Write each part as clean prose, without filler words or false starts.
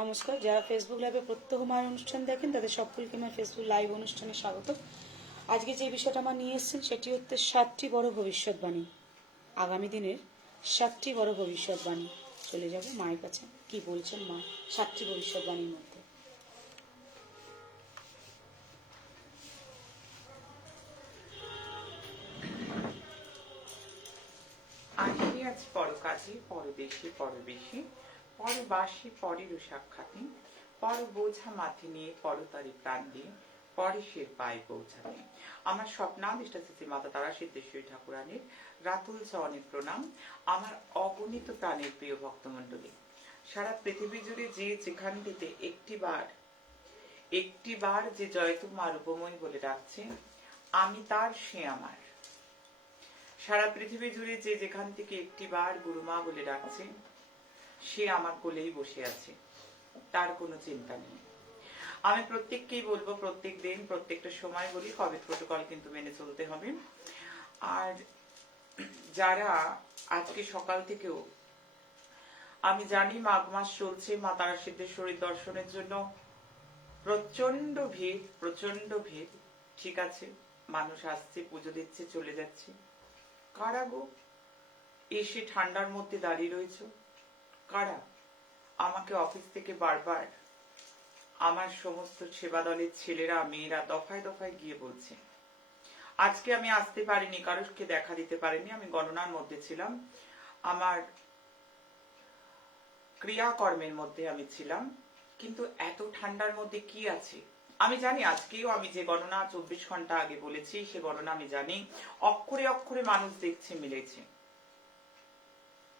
নমস্কার, যারা ফেসবুক লাইভে প্রত্যহ মায়ের অনুষ্ঠান দেখেন তাদের সকলকে আমার ফেসবুক লাইভ অনুষ্ঠানে স্বাগত। আজকে যে বিষয়টা আমার নিয়ে এসেছেন সেটি হচ্ছে 7টি বড় ভবিষ্যৎবাণী, আগামী দিনের 7টি বড় ভবিষ্যৎবাণী। চলে যাব মায়ের কাছে, কি বলছেন মা 7টি ভবিষ্যৎবাণীর মধ্যে। আসি আজ পরকাজে পরদেশে পরবেশে পরবাসী পরেরও সাক্ষাতে পর বোঝা মাথে নিয়ে পরতারি প্রাণ দিয়ে পরেশের পায়ে পৌঁছাতে। আমার স্বপ্নাদিষ্টা শ্রী মাতা তারা সিদ্ধেশ্বরী ঠাকুরানীর রাতুল চরণে প্রণাম। আমার অগণিত প্রাণের প্রিয় ভক্তমণ্ডলী, সারা পৃথিবী জুড়ে যে যেখানটিতে একটিবার যে জয়তুমা রূপময়ী বলে ডাকছে, আমি তার, সে আমার। সারা পৃথিবী জুড়ে যে যেখান থেকে একটিবার গুরুমা বলে ডাকছে, সে আমার কোলেই বসে আছে, তার কোনো চিন্তা নেই। আমি প্রত্যেককেই বলবো, প্রত্যেক দিন প্রত্যেকটা সময় বলি, কোভিড প্রোটোকল কিন্তু মেনে চলতে হবে। আর যারা আজকে সকাল থেকেও, আমি জানি মাঘ মাস চলছে, মা তারা সিদ্ধেশ্বরীর দর্শনের জন্য প্রচন্ড ভিড়, ঠিক আছে, মানুষ আসছে, পুজো দিচ্ছে, চলে যাচ্ছে। কারা গো এসে ঠান্ডার মধ্যে দাঁড়িয়ে রয়েছে? কারা? আমাকে অফিস থেকে বারবার আমার সমস্ত সেবা দলের ছেলেরা মেয়েরা দফায় দফায় গিয়ে বলছে। আজকে আমি আসতে পারিনি, কারোকে দেখা দিতে পারিনি, আমি গণনার মধ্যে ছিলাম, আমার ক্রিয়াকর্মের মধ্যে আমি ছিলাম। কিন্তু এত ঠান্ডার মধ্যে কি আছে আমি জানি। আজকেও আমি যে গণনা 24 ঘন্টা আগে বলেছি, সে গণনা আমি জানি। অক্ষরে অক্ষরে মানুষ দেখছে মিলেছে,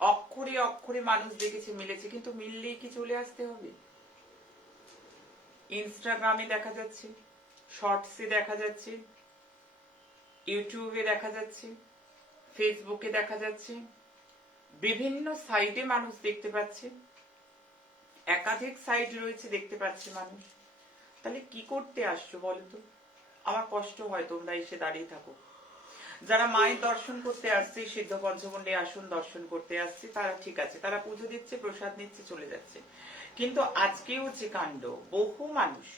অক্ষরে অক্ষরে মানুষ দেখেছে মিলেছে। কিন্তু মিললেই কি চলে আসতে হবে? ইনস্টাগ্রামে দেখা যাচ্ছে, শর্টসে দেখা যাচ্ছে, ইউটিউবে দেখা যাচ্ছে, ফেসবুকে দেখা যাচ্ছে, বিভিন্ন সাইটে মানুষ দেখতে পাচ্ছে, একাধিক সাইট রয়েছে, দেখতে পাচ্ছে মানুষ। তাহলে কি করতে আসছো বলো তো? আমার কষ্ট হয় তোমরা এসে দাঁড়িয়ে থাকো। যারা মায়ের দর্শন করতে আসছে, সিদ্ধ পঞ্চমুণ্ডে আসন দর্শন করতে আসছে, তারা ঠিক আছে, তারা পুজো দিচ্ছে, প্রসাদ নিচ্ছে, চলে যাচ্ছে। কিন্তু আজকেও যে কাণ্ড, বহু মানুষ,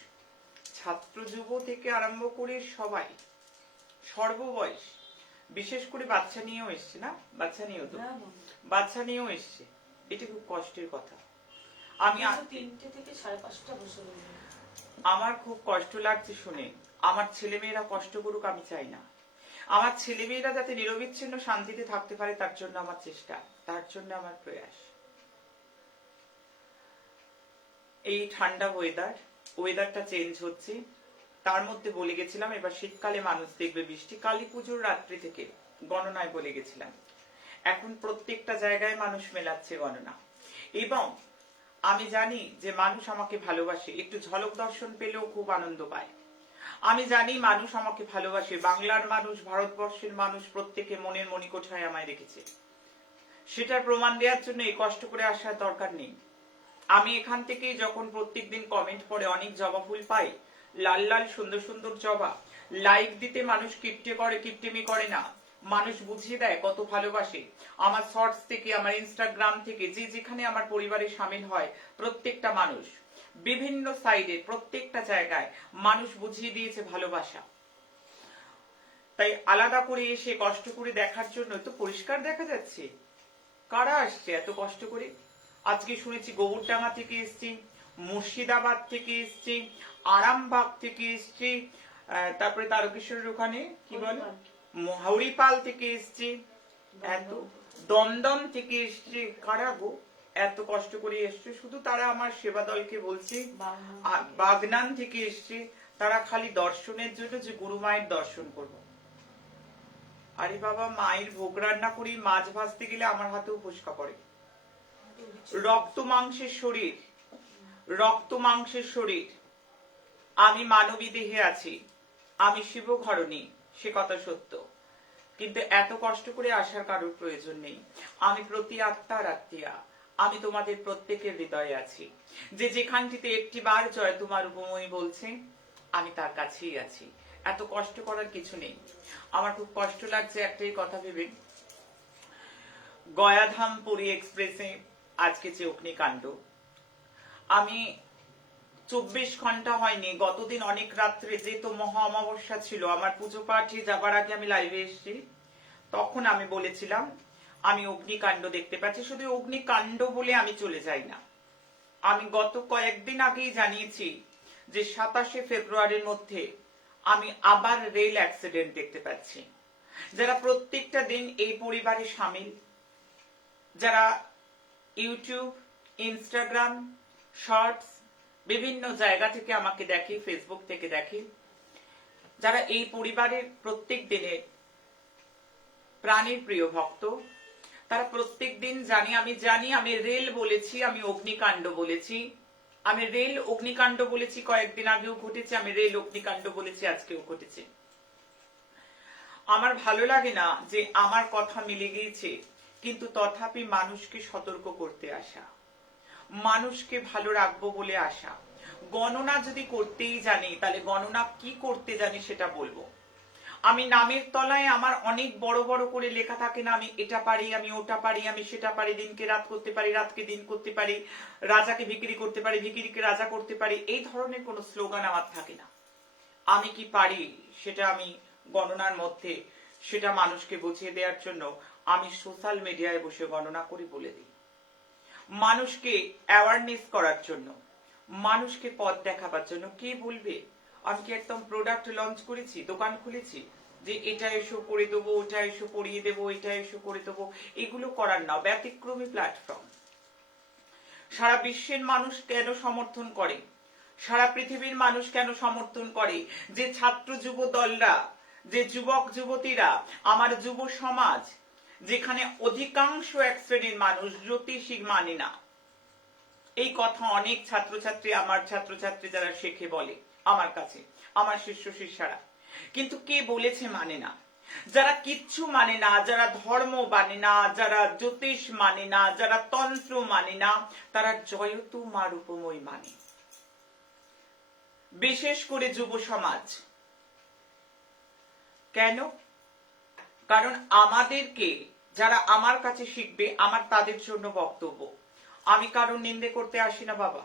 ছাত্র যুব থেকে আরম্ভ করে সবাই, সর্ববয়স, বিশেষ করে বাচ্চা নিয়েও এসছে না, বাচ্চা নিয়েও এসছে। এটা খুব কষ্টের কথা। আমি 3টে থেকে 5:30 বছর, আমার খুব কষ্ট লাগছে শুনে। আমার ছেলেমেয়েরা কষ্ট করুক আমি চাই না। আমার ছেলেমেয়েরা যাতে নিরবিচ্ছিন্ন শান্তিতে থাকতে পারে, তার জন্য আমার চেষ্টা, তার জন্য আমার প্রয়াস। এই ঠান্ডা ওয়েদারটা চেঞ্জ হচ্ছে, তার মধ্যে বলে গেছিলাম এবার শীতকালে মানুষ দেখবে বৃষ্টি। কালী পুজোর রাত্রি থেকে গণনায় বলে গেছিলাম। এখন প্রত্যেকটা জায়গায় মানুষ মেলাচ্ছে গণনা। এবং আমি জানি যে মানুষ আমাকে ভালোবাসে, একটু ঝলক দর্শন পেলেও খুব আনন্দ পায়। আমি জানি মানুষ আমাকে ভালোবাসে, বাংলার মানুষ, ভারতবর্ষের মানুষ, প্রত্যেকে মনের মণিকোঠায় আমায় রেখেছে। সেটার প্রমাণ দেওয়ার জন্য এই কষ্ট করে আসার দরকার নেই। আমি এখান থেকে যখন প্রত্যেকদিন কমেন্ট পড়ে অনেক জবা ফুল পাই, লাল লাল সুন্দর সুন্দর জবা, লাইক দিতে মানুষ কিপটেমি করে না, মানুষ বুঝিয়ে দেয় কত ভালোবাসে। আমার শর্টস থেকে, আমার ইনস্টাগ্রাম থেকে, যে যেখানে আমার পরিবারে সামিল হয়, প্রত্যেকটা মানুষ, বিভিন্ন সাইডে, প্রত্যেকটা জায়গায় মানুষ বুঝিয়ে দিয়েছে ভালোবাসা। তাই আলাদা করে এসে কষ্ট করে দেখার জন্য তো পরিষ্কার দেখা যাচ্ছে কারা আসছে এত কষ্ট করে। আজকে শুনেছি গোবরডাঙ্গা থেকে এসছি, মুর্শিদাবাদ থেকে এসছি, আরামবাগ থেকে এসছি, তারপরে তারকেশ্বরের ওখানে কি বলে হরিপাল থেকে এসছি, এত দমদম থেকে এসছি। কারা গো এত কষ্ট করে এসছে? শুধু তারা আমার সেবা দলকে বলছি, বাগনান থেকে এসছে, তারা খালি দর্শনের জন্য, যে গুরু মায়ের দর্শন করব। আরে বাবা, মায়ের ভোগ রান্না করি, মাছ ভাজতে গেলে আমার হাতেও ফোসকা পড়ে। রক্ত মাংসের শরীর, আমি মানবী দেহে আছি, আমি শিব ঘরণী, সে কথা সত্য। কিন্তু এত কষ্ট করে আসার কারোর প্রয়োজন নেই। আমি প্রতি আত্মার আত্মীয়া, আমি তোমাদের প্রত্যেকের হৃদয়ে আছি। যে যেখানটিতে একটিবার জয় তোমার উপময়ী বলছে, আমি তার কাছেই আছি। এত কষ্ট করার কিছু নেই। আমার খুব কষ্ট লাগছে একটাই কথা ভেবে, গয়াধাম পুরী এক্সপ্রেসে আজকে যে অগ্নিকাণ্ড, আমি 24 ঘন্টা হয়নি, গতদিন অনেক রাত্রে, যেহেতু মহা অমাবস্যা ছিল, আমার পুজো পাঠে যাবার আগে আমি লাইভে এসেছি, তখন আমি বলেছিলাম আমি অগ্নিকাণ্ড দেখতে পাচ্ছি। শুধু অগ্নিকাণ্ড বলে আমি চলে যাই না, আমি গত কয়েকদিন আগেই জানিয়েছি যে 27শে ফেব্রুয়ারির মধ্যে আমি আবার রেল অ্যাক্সিডেন্ট দেখতে পাচ্ছি। যারা প্রত্যেকটা দিন এই পরিবারে সামিল, যারা ইউটিউব, ইনস্টাগ্রাম, শর্টস, বিভিন্ন জায়গা থেকে আমাকে দেখে, ফেসবুক থেকে দেখে, যারা এই পরিবারের প্রত্যেক দিনের প্রাণীর প্রিয় ভক্ত, তারা প্রত্যেক দিন জানি আমি রেল বলেছি, আমি অগ্নিকাণ্ড বলেছি, আমি রেল অগ্নিকাণ্ড বলেছি, কয়েকদিন আগেও ঘটেছে, আমি রেল অগ্নিকাণ্ড বলেছি, আজকেও ঘটেছে। আমার ভালো লাগে না যে আমার কথা মিলে গিয়েছে, কিন্তু তথাপি মানুষকে সতর্ক করতে আসা, মানুষকে ভালো রাখবো বলে আসা। গণনা যদি করতেই জানি, তাহলে গণনা কি করতে জানি সেটা বলবো। আমি নামের তলায় আমার অনেক বড় বড় করে লেখা থাকে না, আমি এটা পারি, আমি ওটা পারি, আমি সেটা পারি, দিনকে রাত করতে পারি, রাতকে দিন করতে পারি, রাজাকে বিক্রি করতে পারি, বিক্রিকে রাজা করতে পারি, এই ধরনের কোনো স্লোগান আমার থাকে না। আমি কি পারি সেটা আমি গণনার মধ্যে, সেটা মানুষকে বুঝিয়ে দেওয়ার জন্য আমি সোশ্যাল মিডিয়ায় বসে গণনা করে বলে দিই, মানুষকে অ্যাওয়ারনেস করার জন্য, মানুষকে পথ দেখাবার জন্য। কে বলবে আমি কি একদম প্রোডাক্ট লঞ্চ করেছি, দোকান খুলেছি যে এটা এসো করে দেবো, ওটা এসো পরিয়ে দেবো, এটা এসো করে দেবো, এগুলো করার না। ব্যতিক্রমী প্ল্যাটফর্ম। সারা বিশ্বের মানুষ কেন সমর্থন করে, সারা পৃথিবীর মানুষ কেন সমর্থন করে, যে ছাত্র যুব দলরা, যে যুবক যুবতীরা, আমার যুব সমাজ, যেখানে অধিকাংশ এক শ্রেণীর মানুষ জ্যোতিষী মানে না। এই কথা অনেক ছাত্রছাত্রী, আমার ছাত্রছাত্রী যারা শেখে বলে আমার কাছে, আমার শিষ্য শিষ্যারা, কিন্তু কে বলেছে মানে না। যারা কিচ্ছু মানে না, যারা ধর্ম মানে না, যারা জ্যোতিষ মানে না, যারা তন্ত্র মানে না, তারা জয়তু মা রূপময় মানে। বিশেষ করে যুব সমাজ। কেন? কারণ আমাদেরকে, যারা আমার কাছে শিখবে, আমার তাদের জন্য বক্তব্য। আমি কারোর নিন্দে করতে আসি না বাবা,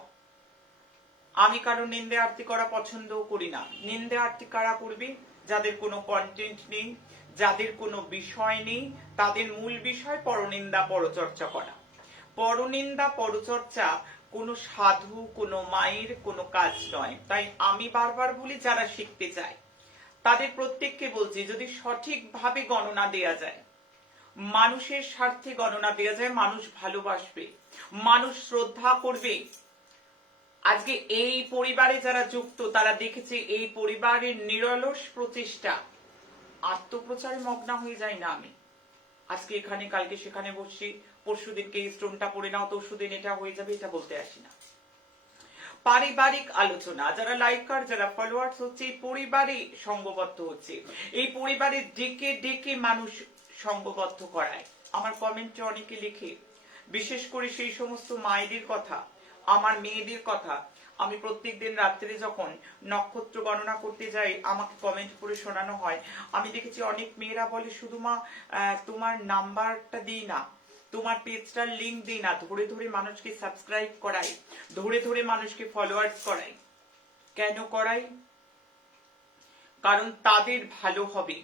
আমি কারোর নিন্দে আরতি করা পছন্দও করি না। নিন্দে আরতি কারা করবে? যাদের কোনো কন্টেন্ট নেই, যাদের কোনো বিষয় নেই, তাদের মূল বিষয় পরনিন্দা পরচর্চা করা। পরনিন্দা পরচর্চা কোনো সাধু, কোনো মায়ের কোনো কাজ নয়। তাই আমি বারবার বলি, যারা শিখতে চায় তাদের প্রত্যেককে বলছি, যদি সঠিকভাবে গণনা দেয়া যায়, মানুষের স্বার্থে গণনা দেয়া যায়, মানুষ ভালোবাসবে, মানুষ শ্রদ্ধা করবে। আজকে এই পরিবারে যারা যুক্ত, তারা দেখেছে এই পরিবারের নিরলস প্রচেষ্টা। আত্মপ্রচারে মগ্না হয়ে যায় না আমি, আজকে এখানে কালকে সেখানে বসছি, পরশু দিনকে এই স্টোনটা পড়ে নাও, তরশু দিন এটা হয়ে যাবে, এটা বলতে আসি না। পারিবারিক আলোচনা, যারা লাইকার, যারা ফলোয়ার্স হচ্ছে, এই পরিবারে সঙ্গবদ্ধ হচ্ছে, এই পরিবারে ডেকে ডেকে মানুষ সঙ্গবদ্ধ করায়। আমার কমেন্টে অনেকে লিখে, বিশেষ করে সেই সমস্ত মায়েদের কথা, আমার মেয়েদের কথা। আমি প্রত্যেকদিন রাত্রে যখন নক্ষত্র গণনা করতে যাই, আমাকে কমেন্ট করে শোনানো হয়। আমি দেখেছি অনেক মেয়েরা বলে, শুধু মা তোমার নাম্বারটা দিই না, তোমার পেজটার লিংক দিই না, ধরে ধরে মানুষকে সাবস্ক্রাইব করাই, ধরে ধরে মানুষকে ফলোয়ার্স করাই। কেন করাই? কারণ তাদের ভালো হবে,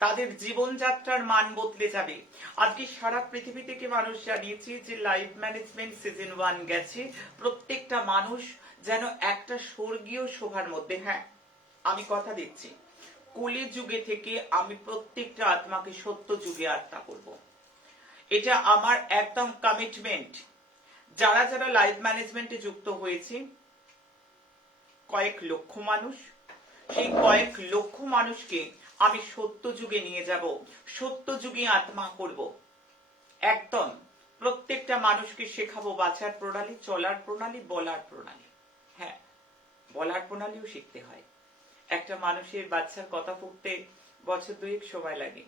তাদের জীবনযাত্রার মান বদলে যাবে। আজকে সারা পৃথিবী থেকে মানুষ জানিয়েছে যে লাইভ ম্যানেজমেন্ট সিজন 1 গেছে, প্রত্যেকটা মানুষ যেন একটা স্বর্গীয় শোভার মধ্যে। হ্যাঁ, আমি কথা দিচ্ছি, কলি যুগে থেকে আমি প্রত্যেকটা আত্মাকে সত্য যুগে আত্মা করব। এটা আমার একদম কমিটমেন্ট। যারা যারা লাইভ ম্যানেজমেন্টে যুক্ত হয়েছে, কয়েক লক্ষ মানুষ, সেই কয়েক লক্ষ মানুষকে আমি সত্য যুগে নিয়ে যাব, সত্য যুগে আত্মা করব। একদম প্রত্যেকটা মানুষকে শেখাবো বাঁচার প্রণালী, চলার প্রণালী, বলার প্রণালী। হ্যাঁ, বলার প্রণালীও শিখতে হয়। একটা মানুষের বাচ্চার কথা ফুটতে বছর 2 সময় লাগে,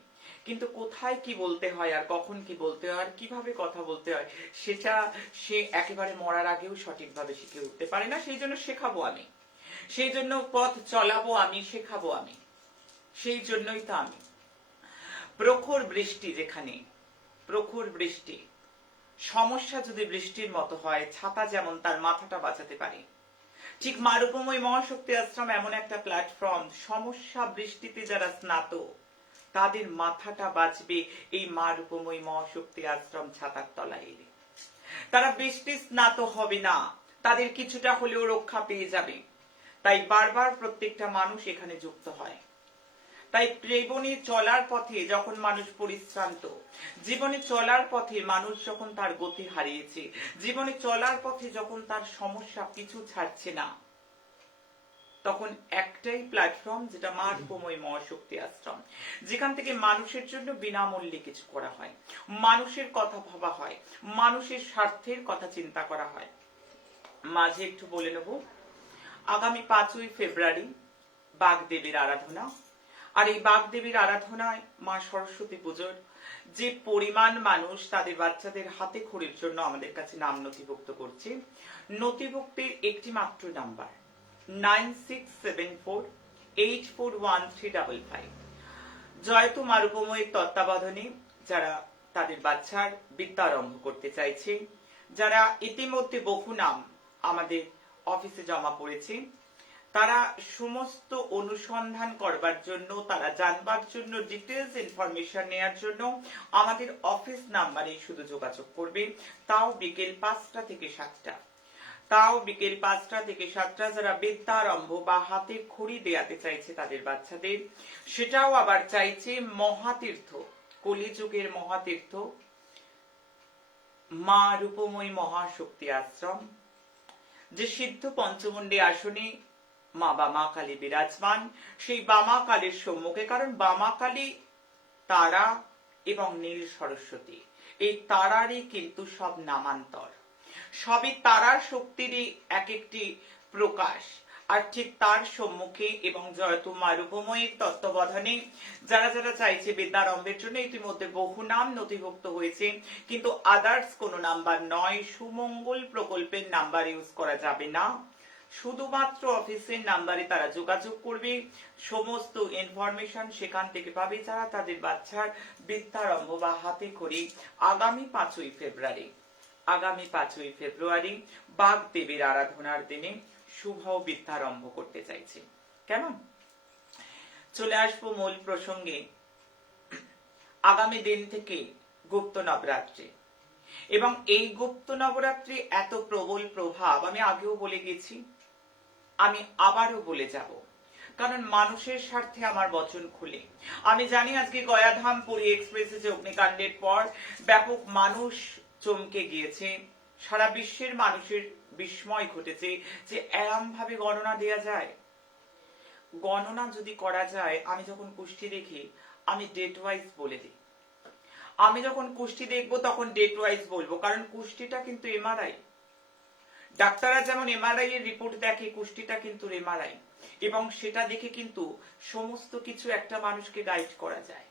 কিন্তু কোথায় কি বলতে হয়, আর কখন কি বলতে হয়, আর কিভাবে কথা বলতে হয়, সেটা সে একেবারে মরার আগেও সঠিকভাবে শিখে উঠতে পারে না। সেই জন্য শেখাবো আমি, সেই জন্য পথ চলাবো আমি, শেখাবো আমি। সেই জন্যই তো আমি প্রখর বৃষ্টি, যেখানে প্রখর বৃষ্টি, সমস্যা যদি বৃষ্টির মতো হয়, ছাতা যেমন তার মাথাটা বাঁচাতে পারে, ঠিক মা রূপময়ী মহাশক্তি আশ্রম এমন একটা প্ল্যাটফর্ম, সমস্যা বৃষ্টিতে যারা স্নাত তাদের মাথাটা বাঁচবে এই মা রূপময়ী মহাশক্তি আশ্রম ছাতার তলায় এলে। তারা বৃষ্টি স্নাত হবে না, তাদের কিছুটা হলেও রক্ষা পেয়ে যাবে। তাই বারবার প্রত্যেকটা মানুষ এখানে যুক্ত হয়। তাই জীবনে চলার পথে যখন মানুষ পরিশ্রান্ত, জীবনে চলার পথে মানুষ যখন তার গতি হারিয়েছে, জীবনে চলার পথে যখন তার সমস্যা পিছু ছাড়ছে না, তখন একটাই প্ল্যাটফর্ম, যেটা মা রূপময়ী মহাশক্তি আশ্রম, যেখান থেকে মানুষের জন্য বিনামূল্যে কিছু করা হয়, মানুষের কথা ভাবা হয়, মানুষের স্বার্থের কথা চিন্তা করা হয়। মাঝে একটু বলে নেব, আগামী 5ই ফেব্রুয়ারি বাগদেবীর আরাধনা। আর এই বাগদেবীর আরাধনায় মা সরস্বতী পুজোর যে পরিমাণ মানুষ তাদের বাচ্চাদের হাতে খড়ির জন্য আমাদের কাছে নাম নথিভুক্ত করছে, নথিভুক্তির একটি মাত্র নাম্বার 9674841355। জয়তু মা রূপময়ীর তত্ত্বাবধানে যারা তাদের বাচ্চার বিদ্যা আরম্ভ করতে চাইছে, যারা ইতিমধ্যে বহু নাম আমাদের অফিসে জমা পড়েছে, তারা সমস্ত অনুসন্ধান করবার জন্য, তারা জানবার জন্য, ডিটেলস ইনফরমেশন নেওয়ার জন্য আমাদের অফিস নাম্বারে শুধু যোগাযোগ করবে। তাও বিকেল 5টা থেকে 7টা, তাও বিকেল 5টা থেকে 7টা। যারা বিদ্যারম্ভ বা হাতে খড়ি দেয়াতে চাইছে তাদের বাচ্চাদের, সেটাও আবার চাইছে মহাতীর্থ, কলিযুগের মহাতীর্থ মা রূপময়ী মহাশক্তি আশ্রম, যে সিদ্ধ পঞ্চমুণ্ডী আসনে মা বামা কালী বিরাজমান, সেই বামা কালীর সম্মুখে, কারণ বামা কালী তারা এবং নীল সরস্বতী, এই তারারই কিন্তু সব নামান্তর, সবই তারার শক্তিরই এক একটি প্রকাশ। আর ঠিক তার সম্মুখে এবং জয়তু মা রূপময়ীর তত্ত্বাবধানে যারা যারা চাইছে বিদ্যারম্ভের জন্য, ইতিমধ্যে বহু নাম নথিভুক্ত হয়েছে, কিন্তু আদার্স কোনো নাম্বার নয়, সুমঙ্গল প্রকল্পের নাম্বার ইউজ করা যাবে না, শুধুমাত্র অফিসের নাম্বারে তারা যোগাযোগ করবে। সমস্ত ইনফরমেশন সেখান থেকে পাবে যারা তাদের বাচ্চার বিদ্যারম্ভ বা হাতে খড়ি আগামী 5ই ফেব্রুয়ারি বাগদেবীর আরাধনার দিনে শুভ বিদ্যারম্ভ করতে চাইছে। কেমন? চলে আসবো মূল প্রসঙ্গে। আগামী দিন থেকে গুপ্ত নবরাত্রি, এবং এই গুপ্ত নবরাত্রি এত প্রবল প্রভাব আমি আগেও বলে গেছি, আমি আবারও বলে যাব, কারণ মানুষের স্বার্থে আমার বচন খুলে। আমি জানি আজকে গয়াধাম পুরী এক্সপ্রেসে যে অগ্নিকাণ্ডের পর ব্যাপক মানুষ চমকে গিয়েছে, সারা বিশ্বের মানুষের বিস্ময় ঘটেছে যে এরম ভাবে গণনা দেয়া যায়। গণনা যদি করা যায়, আমি যখন কুষ্টি দেখি আমি ডেট ওয়াইজ বলে দিই, আমি যখন কুষ্টি দেখবো তখন ডেট ওয়াইজ বলবো, কারণ কুষ্টিটা কিন্তু এমআরআই। ডাক্তাররা যেমন এমআরআই এর রিপোর্ট দেখে, কুষ্টিটা কিন্তু এমআরআই, এবং সেটা দেখে কিন্তু সমস্ত কিছু একটা মানুষকে গাইড করা যায়,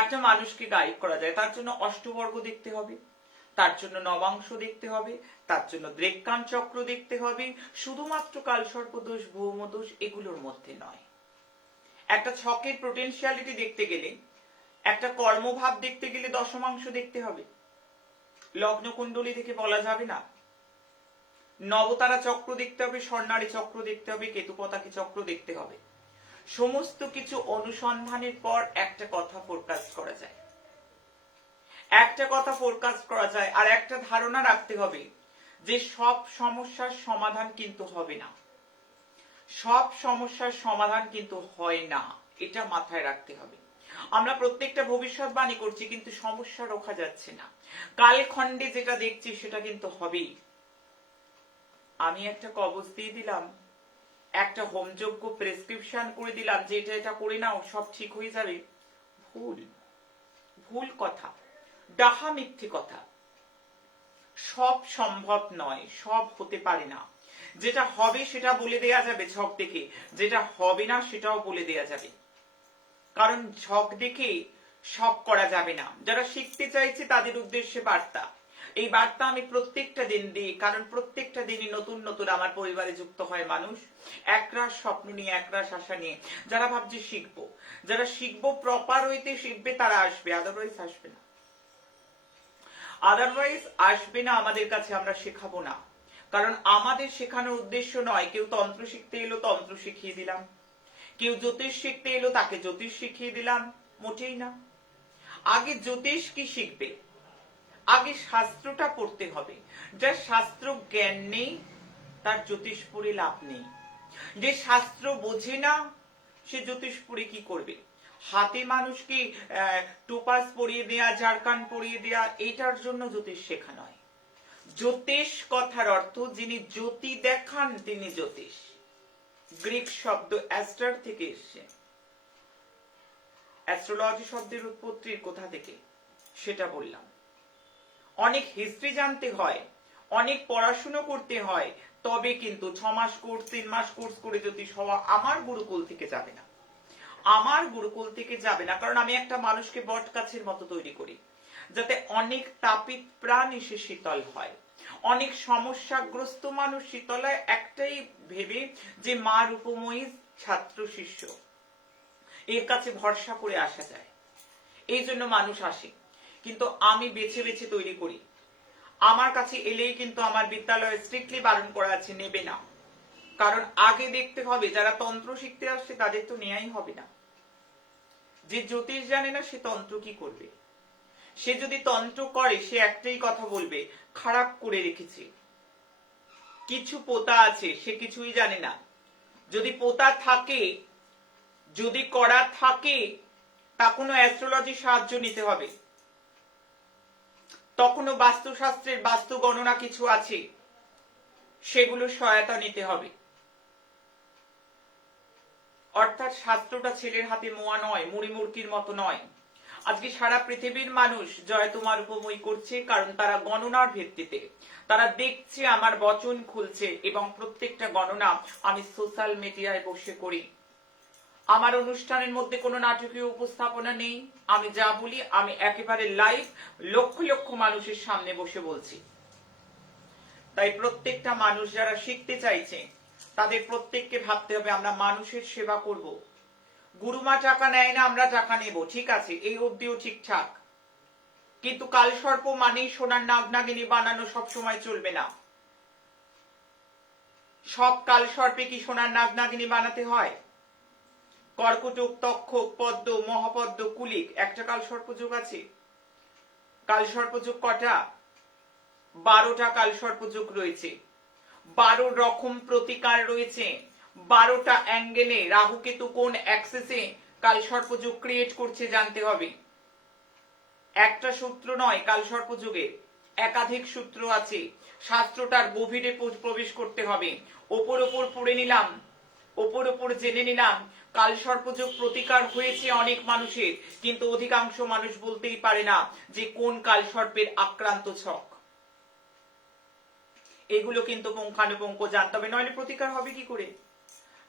একটা মানুষকে গাইড করা যায়। তার জন্য অষ্টবর্গ দেখতে হবে, তার জন্য নবাংশ দেখতে হবে, তার জন্য দ্রেক্কান চক্র দেখতে হবে, শুধুমাত্র কালসর্পদোষ, ভৌমদোষ এগুলোর মধ্যে নয়। একটা ছকের পোটেনশিয়ালিটি দেখতে গেলে, একটা কর্মভাব দেখতে গেলে দশমাংশ দেখতে হবে, লগ্ন কুণ্ডলী থেকে বলা যাবে না। নবতারা চক্র দেখতে হবে, স্বর্ণালী চক্র দেখতে হবে, কেতুপতাকি চক্র দেখতে হবে। সমস্ত কিছু অনুসন্ধানের পর একটা কথা ফোরকাস্ট করা যায়, একটা কথা ফোরকাস্ট করা যায়। আর একটা ধারণা রাখতে হবে যে সব সমস্যার সমাধান কিন্তু হবে না, সব সমস্যার সমাধান কিন্তু হয় না, এটা মাথায় রাখতে হবে। আমরা প্রত্যেকটা ভবিষ্যৎবাণী করছি, কিন্তু সমস্যা রোখা যাচ্ছে না। কালখণ্ডে যেটা দেখছি সেটা কিন্তু হবেই। আমি একটা কবজ দিয়ে দিলাম, একটা হোমযোগ্য প্রেসক্রিপশন করে দিলাম যে এটা করে নাও, সব ঠিক হয়ে যাবে, ভুল, ভুল কথা, ডাহা মিথ্যে কথা। সব সম্ভব নয়, সব হতে পারে না। যেটা হবে সেটা বলে দেয়া যাবে ছক দেখে, যেটা হবে না সেটাও বলে দেয়া যাবে, কারণ ছক দেখে সব করা যাবে না। যারা শিখতে চাইছে তাদের উদ্দেশ্যে বার্তা, এই বার্তা আমি প্রত্যেকটা দিন দিই, কারণ প্রত্যেকটা দিনই নতুন নতুন আমার পরিবারে যুক্ত হয় মানুষ, একরাশ স্বপ্ন নিয়ে, একরাশ আশা নিয়ে। যারা ভাবছে শিখবো, যারা শিখবো প্রপার ওয়েতে শিখবে, তারা আসবে, আদারওয়াইজ আসবে না। আদারওয়াইজ আসবে না আমাদের কাছে, আমরা শেখাবো না। কারণ আমাদের শেখানোর উদ্দেশ্য নয় কেউ তন্ত্র শিখতে এলো তন্ত্র শিখিয়ে দিলাম, কেউ জ্যোতিষ শিখতে এলো তাকে জ্যোতিষ শিখিয়ে দিলাম, মোটেই না। আগে জ্যোতিষ কি শিখবে, আগে শাস্ত্রটা পড়তে হবে। যার শাস্ত্র জ্ঞান নেই তার জ্যোতিষ পড়ে লাভ নেই। যে শাস্ত্র বোঝে না সে জ্যোতিষ পড়ে কি করবে? হাতে মানুষকে টোপাস পরিয়ে দেয়া, ঝাড়খান পরিয়ে দেয়া, এটার জন্য জ্যোতিষ শেখা নয়। জ্যোতিষ কথার অর্থ যিনি জ্যোতি দেখান তিনি জ্যোতিষ। গ্রিক শব্দ অ্যাস্ট্রার থেকে এসছে। অ্যাস্ট্রোলজি শব্দের উৎপত্তি কোথা থেকে সেটা বললাম। অনেক হিস্ট্রি জানতে হয়, অনেক পড়াশুনো করতে হয়, তবে কিন্তু 6 মাস কোর্স 3 মাস কোর্স করে জ্যোতিষ হওয়া আমার গুরুকুল থেকে যাবে না। আমার গুরুকুল থেকে যাবে না, কারণ আমি একটা মানুষকে বট গাছের মতো তৈরি করি যাতে অনেক তাপিত প্রাণ এসে শীতল হয়। অনেক সমস্যাগ্রস্ত মানুষ শীতল হয় একটাই ভেবে যে মা রূপময়ী ছাত্র শিষ্য, এর কাছে ভরসা করে আসা যায়, এই জন্য মানুষ আসে। কিন্তু আমি বেছে বেছে তৈরি করি। আমার কাছে এলেই কিন্তু আমার বিদ্যালয়ে স্ট্রিক্টলি বারণ করা আছে, নেবে না। কারণ আগে দেখতে হবে যারা তন্ত্র শিখতে আসছে তাদের তো নেয়াই হবে না। যে জ্যোতিষ জানে না সে তন্ত্র কি করবে? সে যদি তন্ত্র করে সে একটাই কথা বলবে, খারাপ করে রেখেছি। কিছু পোতা আছে সে কিছুই জানে না। যদি পোতা থাকে, যদি করা থাকে, তখনও অ্যাস্ট্রোলজির সাহায্য নিতে হবে। তখনও বাস্তুশাস্ত্রের বাস্তু গণনা কিছু আছে, সেগুলো সহায়তা নিতে হবে। অর্থাৎ শাস্ত্রটা ছেলের হাতে মোয়া নয়, মুড়ি মুড়কির মতো নয়। আজকে সারা পৃথিবীর মানুষ জয় তোমার উপময় করছে, কারণ তারা গণনার ভিত্তিতে তারা দেখছে আমার বচন খুলছে, এবং প্রত্যেকটা গণনা আমি সোশ্যাল মিডিয়ায় বসে করি। আমার অনুষ্ঠানের মধ্যে কোনো নাটকীয় উপস্থাপনা নেই। আমি যা বলি আমি একেবারে লাইভ লক্ষ লক্ষ মানুষের সামনে বসে বলছি। তাই প্রত্যেকটা মানুষ যারা শিখতে চাইছে তাদের প্রত্যেককে ভাবতে হবে আমরা মানুষের সেবা করব। গুরুমা টাকা নেয় না, আমরা টাকা নেব, ঠিক আছে, এই অবধিও ঠিকঠাক। কিন্তু কালসর্প মানেই সোনার নাগ নাগিনী বানানো সবসময় চলবে না। সব কালসর্পে কি সোনার নাগ নাগিনী বানাতে হয়? কর্কটক, তক্ষক, পদ্ম, মহাপদ্ম, কুলিক, একটা কালসর্প যোগ আছে। কালসর্প যোগ কটা? 12টা কালসর্প যোগ রয়েছে। 12 রকম প্রতিকার রয়েছে। 12টা অ্যাঙ্গেলে রাহু কেতু কোন অ্যাক্সিসে কালসর্প যোগ ক্রিয়েট করছে জানতে হবে। একটা সূত্র নয় কালসর্প যোগে, একাধিক সূত্র আছে। শাস্ত্রটার গভীরে প্রবেশ করতে হবে। ওপর ওপর পড়ে নিলাম, ওপর ওপর জেনে নিলাম, কালসর্পযোগ প্রতিকার হয়েছে অনেক মানুষের, কিন্তু অধিকাংশ মানুষ বলতেই পারে না যে কোন কালসর্পের আক্রান্ত ছক। এগুলো কিন্তু পুঙ্খানুপুঙ্খ জানতে হবে, নইলে প্রতিকার হবে কি করে?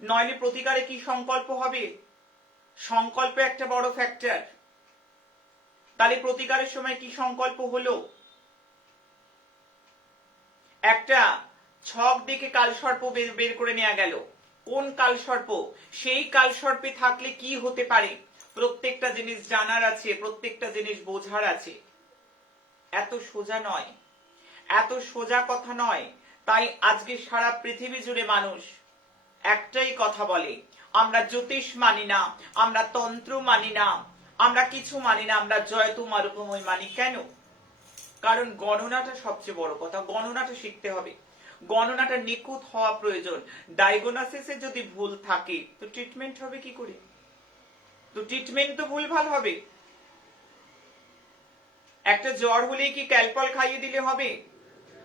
নইলে প্রতিকারে কি সংকল্প হবে? সংকল্প একটা বড় ফ্যাক্টর। তাহলে প্রতিকারের সময় কি সংকল্প হলো? একটা ছক দেখে কালসর্প বের করে নেওয়া গেল। কোন কালসর্প? সেই কালসর্পে থাকলে কি হতে পারে প্রত্যেকটা জিনিস জানার আছে, প্রত্যেকটা জিনিস বোঝার আছে। এত সোজা নয়, এত সোজা কথা নয়। তাই আজকে সারা পৃথিবী জুড়ে মানুষ একটাই কথা বলে, আমরা জ্যোতিষ মানি না, আমরা তন্ত্র মানি না, আমরা কিছু মানি না, আমরা জয় তোমার উপময় মানি। কেন? কারণ গণনাটা সবচেয়ে বড় কথা। গণনাটা শিখতে হবে, গণনাটা নিখুঁত হওয়া প্রয়োজন। ডায়াগনোসিসে যদি ভুল থাকে তো ট্রিটমেন্ট হবে কি করে? তো ট্রিটমেন্ট তো ভুলভাল হবে। একটা জ্বর হলেই কি ক্যালপল খাইয়ে দিলে হবে?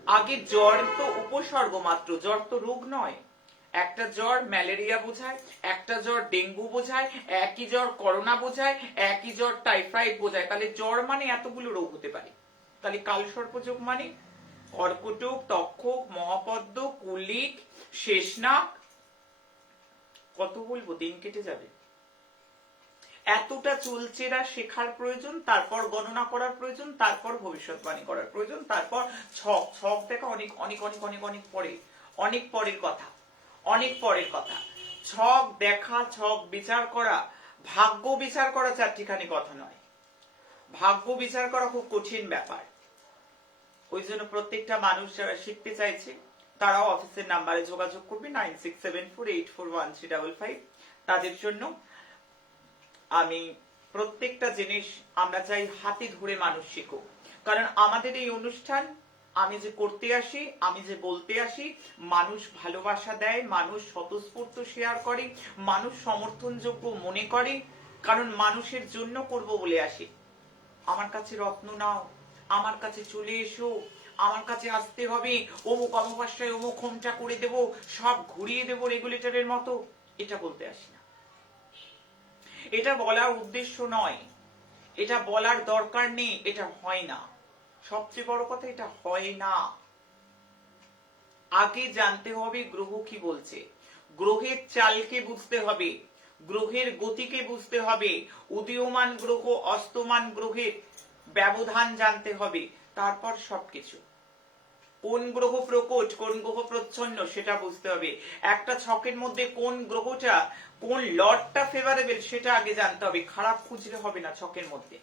আগে জ্বর তো উপসর্গ মাত্র, জ্বর তো রোগ নয়। একটা জ্বর ম্যালেরিয়া বোঝায়, একটা জ্বর ডেঙ্গু বোঝায়, একই জ্বর করোনা বোঝায়, একই জ্বর টাইফয়েড বোঝায়। তাহলে জ্বর মানে এতগুলো রোগ হতে পারে। তাহলে কালসর্পযোগ মানে কর্কটক, তক্ষক, মহাপদ্ম, কুলিক, শেষনাগ, কত বলবো, দিন কেটে যাবে। এতটা চুলচেরা শেখার প্রয়োজন, তারপর গণনা করার প্রয়োজন, তারপর ভবিষ্যৎবাণী করার প্রয়োজন, তারপর ছক। ছক দেখা অনেক অনেক অনেক অনেক অনেক পরে, অনেক পরের কথা, অনেক পরের কথা। ছক দেখা, ছক বিচার করা, ভাগ্য বিচার করা চারটিখানি কথা নয়। ভাগ্য বিচার করা খুব কঠিন ব্যাপার। ওই জন্য প্রত্যেকটা মানুষ যারা শিখতে চাইছে তারাও অফিসের নাম্বারে যোগাযোগ করবে 9674841355। তাদের জন্য আমি প্রত্যেকটা জিনিস আমরা চাই হাতে ধরে মানুষ শিখুক। কারণ আমাদের এই অনুষ্ঠান আমি যে করতে আসি, আমি যে বলতে আসি, মানুষ ভালোবাসা দেয়, মানুষ স্বতঃস্ফূর্ত শেয়ার করে, মানুষ সমর্থনযোগ্য মনে করে, কারণ মানুষের জন্য করব বলে আসি। আমার কাছে রত্ন নাও, আমার কাছে চলে এসো, আমার কাছে আসতে হবে, অমুক অমাবস্যায় অমুক হোমটা করে দেব, সব ঘুরিয়ে দেব রেগুলেটরের মতো, এটা বলতে আসি না। এটা বলার উদ্দেশ্য নয়, এটা বলার দরকার নেই, এটা হয় না। সবচেয়ে বড় কথা, এটা হয় না। আগে জানতে হবে গ্রহ কি বলছে, গ্রহের চালকে বুঝতে হবে, গ্রহের গতিকে বুঝতে হবে, উদীয়মান গ্রহ অস্তমান গ্রহের ব্যবধান জানতে হবে, তারপর সবকিছু। কোন গ্রহ প্রকট, কোন গ্রহ প্রচ্ছন্ন সেটা বুঝতে হবে। একটা ছকের মধ্যে কোন গ্রহটা, কোন লর্ডটা ফেভারেবল সেটা আগে জানতে হবে। খারাপ খুঁজলে হবে না ছকের মধ্যে।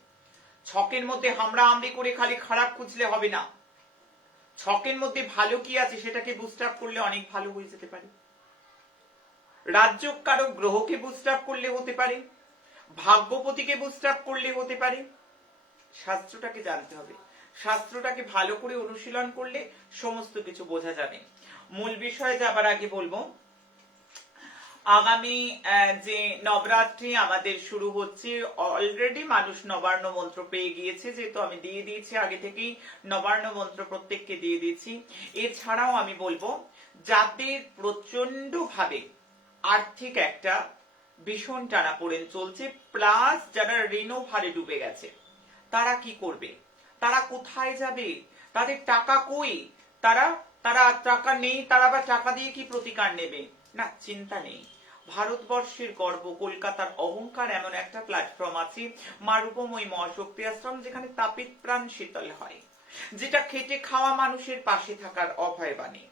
ছকের মধ্যে হামড়া হামড়ি করে খালি খারাপ খুঁজলে হবে না। ছকের মধ্যে ভালো কি আছে সেটাকে বুস্ট আপ করলে অনেক ভালো হয়ে যেতে পারে। রাজ্য কারো গ্রহকে বুস্ট আপ করলে হতে পারে, ভাগ্যপতিকে বুস্ট আপ করলে হতে পারে। শাস্ত্রটাকে জানতে হবে, শাস্ত্রটাকে ভালো করে অনুশীলন করলে সমস্ত কিছু বোঝা যাবে। মূল বিষয়ে যাবার আগে বলবো, আগামী যে নবরাত্রি আমাদের শুরু হচ্ছে, অলরেডি মানুষ নবান্ন মন্ত্র পেয়ে গিয়েছে, যেহেতু আমি দিয়ে দিয়েছি আগে থেকেই নবান্ন মন্ত্র প্রত্যেককে দিয়ে দিয়েছি। এছাড়াও আমি বলবো, যাদের প্রচন্ড ভাবে আর্থিক একটা ভীষণ টানাপোড়েন চলছে, প্লাস যারা ঋণভারে ডুবে গেছে, তারা কি করবে, তারা কোথায় যাবে, তাদের টাকা কই, তারা টাকা নেই, তারা বা টাকা দিয়ে কি প্রতিকার নেবে? না, চিন্তা নেই। ভারতবর্ষের গর্ব, কলকাতার অহংকার এমন একটা প্ল্যাটফর্ম আছে, মা রূপময়ী মহাশক্তি আশ্রম, যেখানে তাপিত প্রাণ শীতল হয়, যেটা খেটে খাওয়া মানুষের পাশে থাকার অভয় বাণী,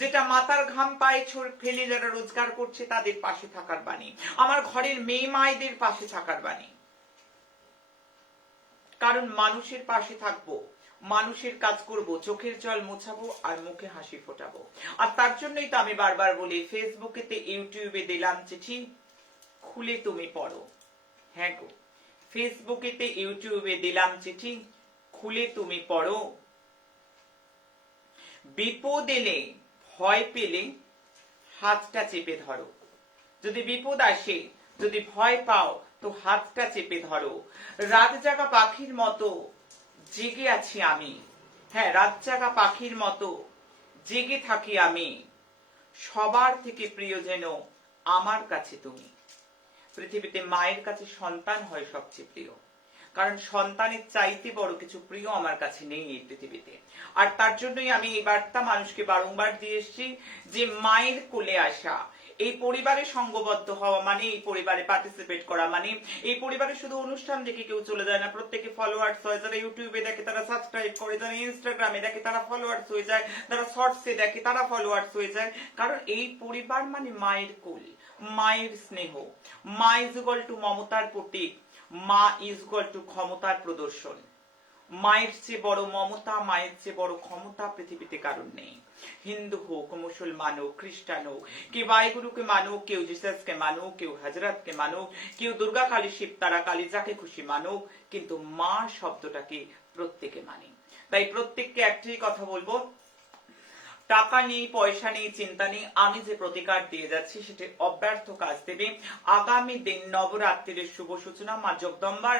যেটা মাথার ঘাম পায়ে ফেলে যারা রোজগার করছে তাদের পাশে থাকার বাণী, আমার ঘরের মেয়ে মায়েদের পাশে থাকার বাণী। কারণ মানুষের পাশে থাকবো, মানুষের কাজ করব, চোখের জল মোছাবো আর মুখে হাসি ফোটাবো। আর তার জন্যই তো আমি বারবার বলি, ফেসবুকেতে ইউটিউবে দিলাম চিঠি, খুলে তুমি পড়ো। হ্যাঁ গো, ফেসবুকেতে ইউটিউবে দিলাম চিঠি, খুলে তুমি পড়ো। বিপদ এলে ভয় পেলে হাতটা চেপে ধরো। যদি বিপদ আসে, যদি ভয় পাও, তো হাতটা চেপে ধরো। রাত জাগা পাখির মতো জেগে আছি আমি, হ্যাঁ, রাত জাগা পাখির মতো জেগে থাকি আমি। সবার থেকে প্রিয় যেন আমার কাছে তুমি। পৃথিবীতে মায়ের কাছে সন্তান হয় সবচেয়ে প্রিয়, কারণ সন্তানের চাইতে বড় কিছু প্রিয় আমার কাছে নেই এই পৃথিবীতে। আর তার জন্যই আমি এই বার্তা মানুষকে বারংবার দিয়ে এসেছি, যে মায়ের কোলে আসা, এই পরিবারে সঙ্গবদ্ধ হওয়া মানে, এই পরিবারে পার্টিসিপেট করা মানে, এই পরিবারে শুধু অনুষ্ঠান দেখে কেউ চলে যায় না, প্রত্যেকে ফলোয়ার্স হয়। যারা ইউটিউবে দেখে তারা সাবস্ক্রাইব করে, যারা ইনস্টাগ্রামে দেখে তারা ফলোয়ার্স হয়ে যায়, যারা শর্টসে দেখে তারা ফলোয়ার্স হয়ে যায়। কারণ এই পরিবার মানে মায়ের কোল, মায়ের স্নেহ। মা ইজ ইকুয়াল টু মমতার প্রতীক, মা ইজ ইকুয়াল টু ক্ষমতার প্রদর্শন। মায়ের চেয়ে বড় মমতা, মায়ের চেয়ে বড় ক্ষমতা পৃথিবীতে কারণ নেই। হিন্দু হোক, মুসলমান হোক, খ্রিস্টান হোক, কেউ বাইগুরুকে মানুক, কেউ জিসাসকে মানুক, কেউ হজরতকে মানুক, কেউ দুর্গা কালী, শিব তারা কালী, যাকে খুশি মানুক, কিন্তু মা শব্দটাকে প্রত্যেকে মানে। তাই প্রত্যেককে একটাই কথা বলবো, টাকা নেই, পয়সা নেই, চিন্তা নেই, আমি যে প্রতিকার দিয়ে যাচ্ছি সেটা অব্যর্থ কাজ দেবে। আগামী দিন নবরাত্রির শুভ সূচনা, মা জগদম্বার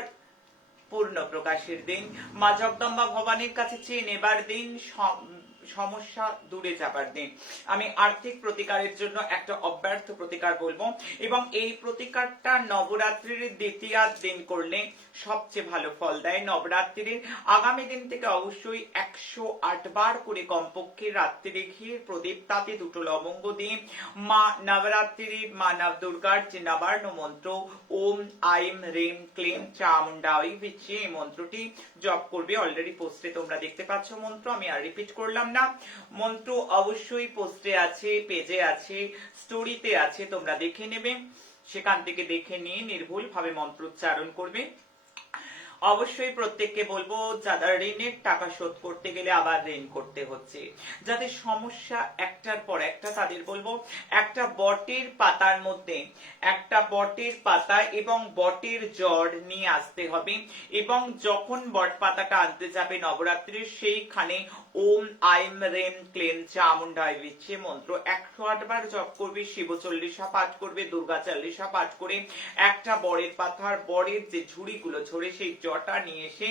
পূর্ণ প্রকাশের দিন, মা জগদম্বা ভবানীর কাছে চেয়ে নেবার দিন, সমস্যা দূরে যাবার দিন। আমি আর্থিক প্রতিকারের জন্য একটা অব্যর্থ প্রতিকার বলবো, এবং এই প্রতিকারটা নবরাত্রির দ্বিতীয় দিন করলে সবচেয়ে ভালো ফল দেয়। নবরাত্রির আগামী দিন থেকে অবশ্যই 108 বার করে কমপক্ষে রাত্রিরে ঘির প্রদীপ, তাতে 2 লবঙ্গ দিয়ে মা নবরাত্রির, মা নব দুর্গার যে নবার্ণ মন্ত্র ওম আইম রিম ক্লিম চামুন্ডাই বিচে, এই মন্ত্রটি জপ করবে। অলরেডি পোস্টে তোমরা দেখতে পাচ্ছ মন্ত্র, আমি আর রিপিট করলাম না। মন্ত্র অবশ্যই পোস্টে আছে, পেজে আছে, স্টোরিতে আছে, তোমরা দেখে নেবে। সেখান থেকে দেখে নিয়ে নির্ভুল ভাবে মন্ত্র উচ্চারণ করবে। অবশ্যই প্রত্যেককে বলবো যারা ঋণের টাকা শোধ করতে গেলে আবার ঋণ করতে হচ্ছে, যাদের সমস্যা একটার পর একটা, তাদের বলবো একটা বটের পাতার মধ্যে একটা বটের পাতা এবং বটের জড় নিয়ে আসতে হবে, এবং যখন বট পাতাটা আনতে যাবে নবরাত্রির, সেইখানে ওম আইম রেম ক্লেম চামুন্ডায় বিচ্ছে মন্ত্র 108 বার জপ করবে, শিব চল্লিশা পাঠ করবে, দুর্গা চল্লিশা পাঠ করে একটা বড়ের পাতার বড়ের যে ঝুড়িগুলো ঝরে সেই জটা নিয়ে এসে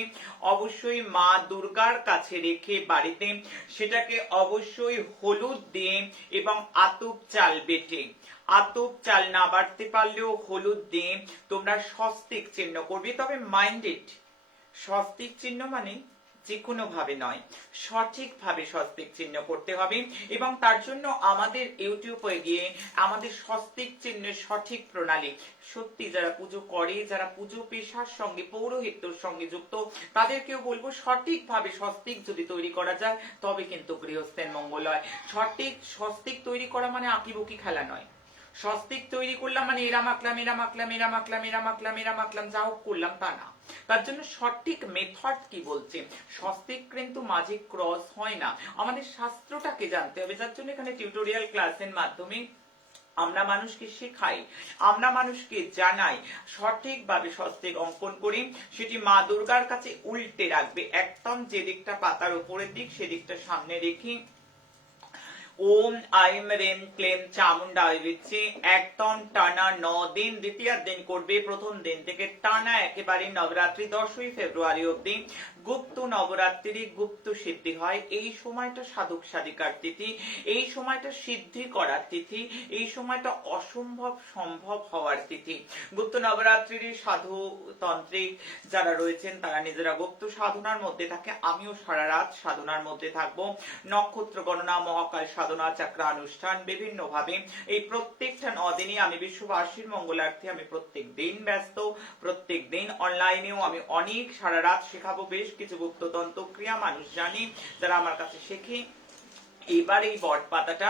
অবশ্যই মা দুর্গার কাছে রেখে বাড়িতে সেটাকে অবশ্যই হলুদ দিয়ে এবং আতপ চাল বেটে, আতপ চাল না বাড়তে পারলেও হলুদ দিয়ে তোমরা স্বস্তিক চিহ্ন করবে। তবে মাইন্ডেড, স্বস্তিক চিহ্ন মানে যে কোনো ভাবে নয়, সঠিক ভাবে স্বস্তিক চিহ্ন করতে হবে, এবং তার জন্য আমাদের ইউটিউবে গিয়ে আমাদের স্বস্তিক চিহ্নের সঠিক প্রণালী, সত্যি যারা পুজো করে, যারা পুজো পেশার সঙ্গে পৌরোহিত্যর সঙ্গে যুক্ত, তাদেরকেও বলবো সঠিকভাবে স্বস্তিক যদি তৈরি করা যায় তবে কিন্তু গৃহস্থের মঙ্গল হয়। সঠিক স্বস্তিক তৈরি করা মানে আঁকিবুকি খেলা নয়। স্বস্তিক তৈরি করলাম মানে এরা মাখলাম এরা মাখলাম এরা মাখলাম এরা মাখলাম এরা মাখলাম যা হোক করলাম, তা না। তার জন্য সঠিক মেথড কি বলছে, স্বস্তিক কিন্তু মাঝে ক্রস হয় না, আমাদের শাস্ত্রটাকে জানতে হবে। যার জন্য এখানে টিউটোরিয়াল ক্লাসের মাধ্যমে আমরা মানুষকে শেখাই, আমরা মানুষকে জানাই সঠিকভাবে স্বস্তিক অঙ্কন করি, সেটি মা দুর্গার কাছে উল্টে রাখবে, একদম যে দিকটা পাতার উপরের দিক সেদিকটা সামনে রেখে ওম আইম রেম ক্লেম চামুন্ডায় বিচ্ছে একদম টানা 9 দিন, দ্বিতীয় দিন করবে প্রথম দিন থেকে টানা একেবারে নবরাত্রি 10ই ফেব্রুয়ারি অবধি গুপ্ত নবরাত্রি, গুপ্ত সিদ্ধি হয়। এই সময়টা সাধক সাধিকার তিথি, এই সময়টা সিদ্ধি করার তিথি, এই সময়টা অসম্ভব সম্ভব হওয়ার তিথি। গুপ্ত নবরাত্রির সাধু তান্ত্রিক যারা রয়েছেন তারা নিজেরা গুপ্ত সাধনার মধ্যে থাকে, আমিও সারা রাত সাধনার মধ্যে থাকবো। নক্ষত্র গণনা, মহাকাল সাধনা, চক্রানুষ্ঠান বিভিন্ন ভাবে এই প্রত্যেকটা 9 দিনই আমি বিশ্ববাসীর মঙ্গলার্থে আমি প্রত্যেক দিন ব্যস্ত, প্রত্যেক দিন অনলাইনেও আমি অনেক সারা রাত শেখাবো। বেশ কিছু গুপ্ততন্ত্র ক্রিয়া মানুষ জানি যারা আমার কাছে শেখে। এবার এই বট পাতাটা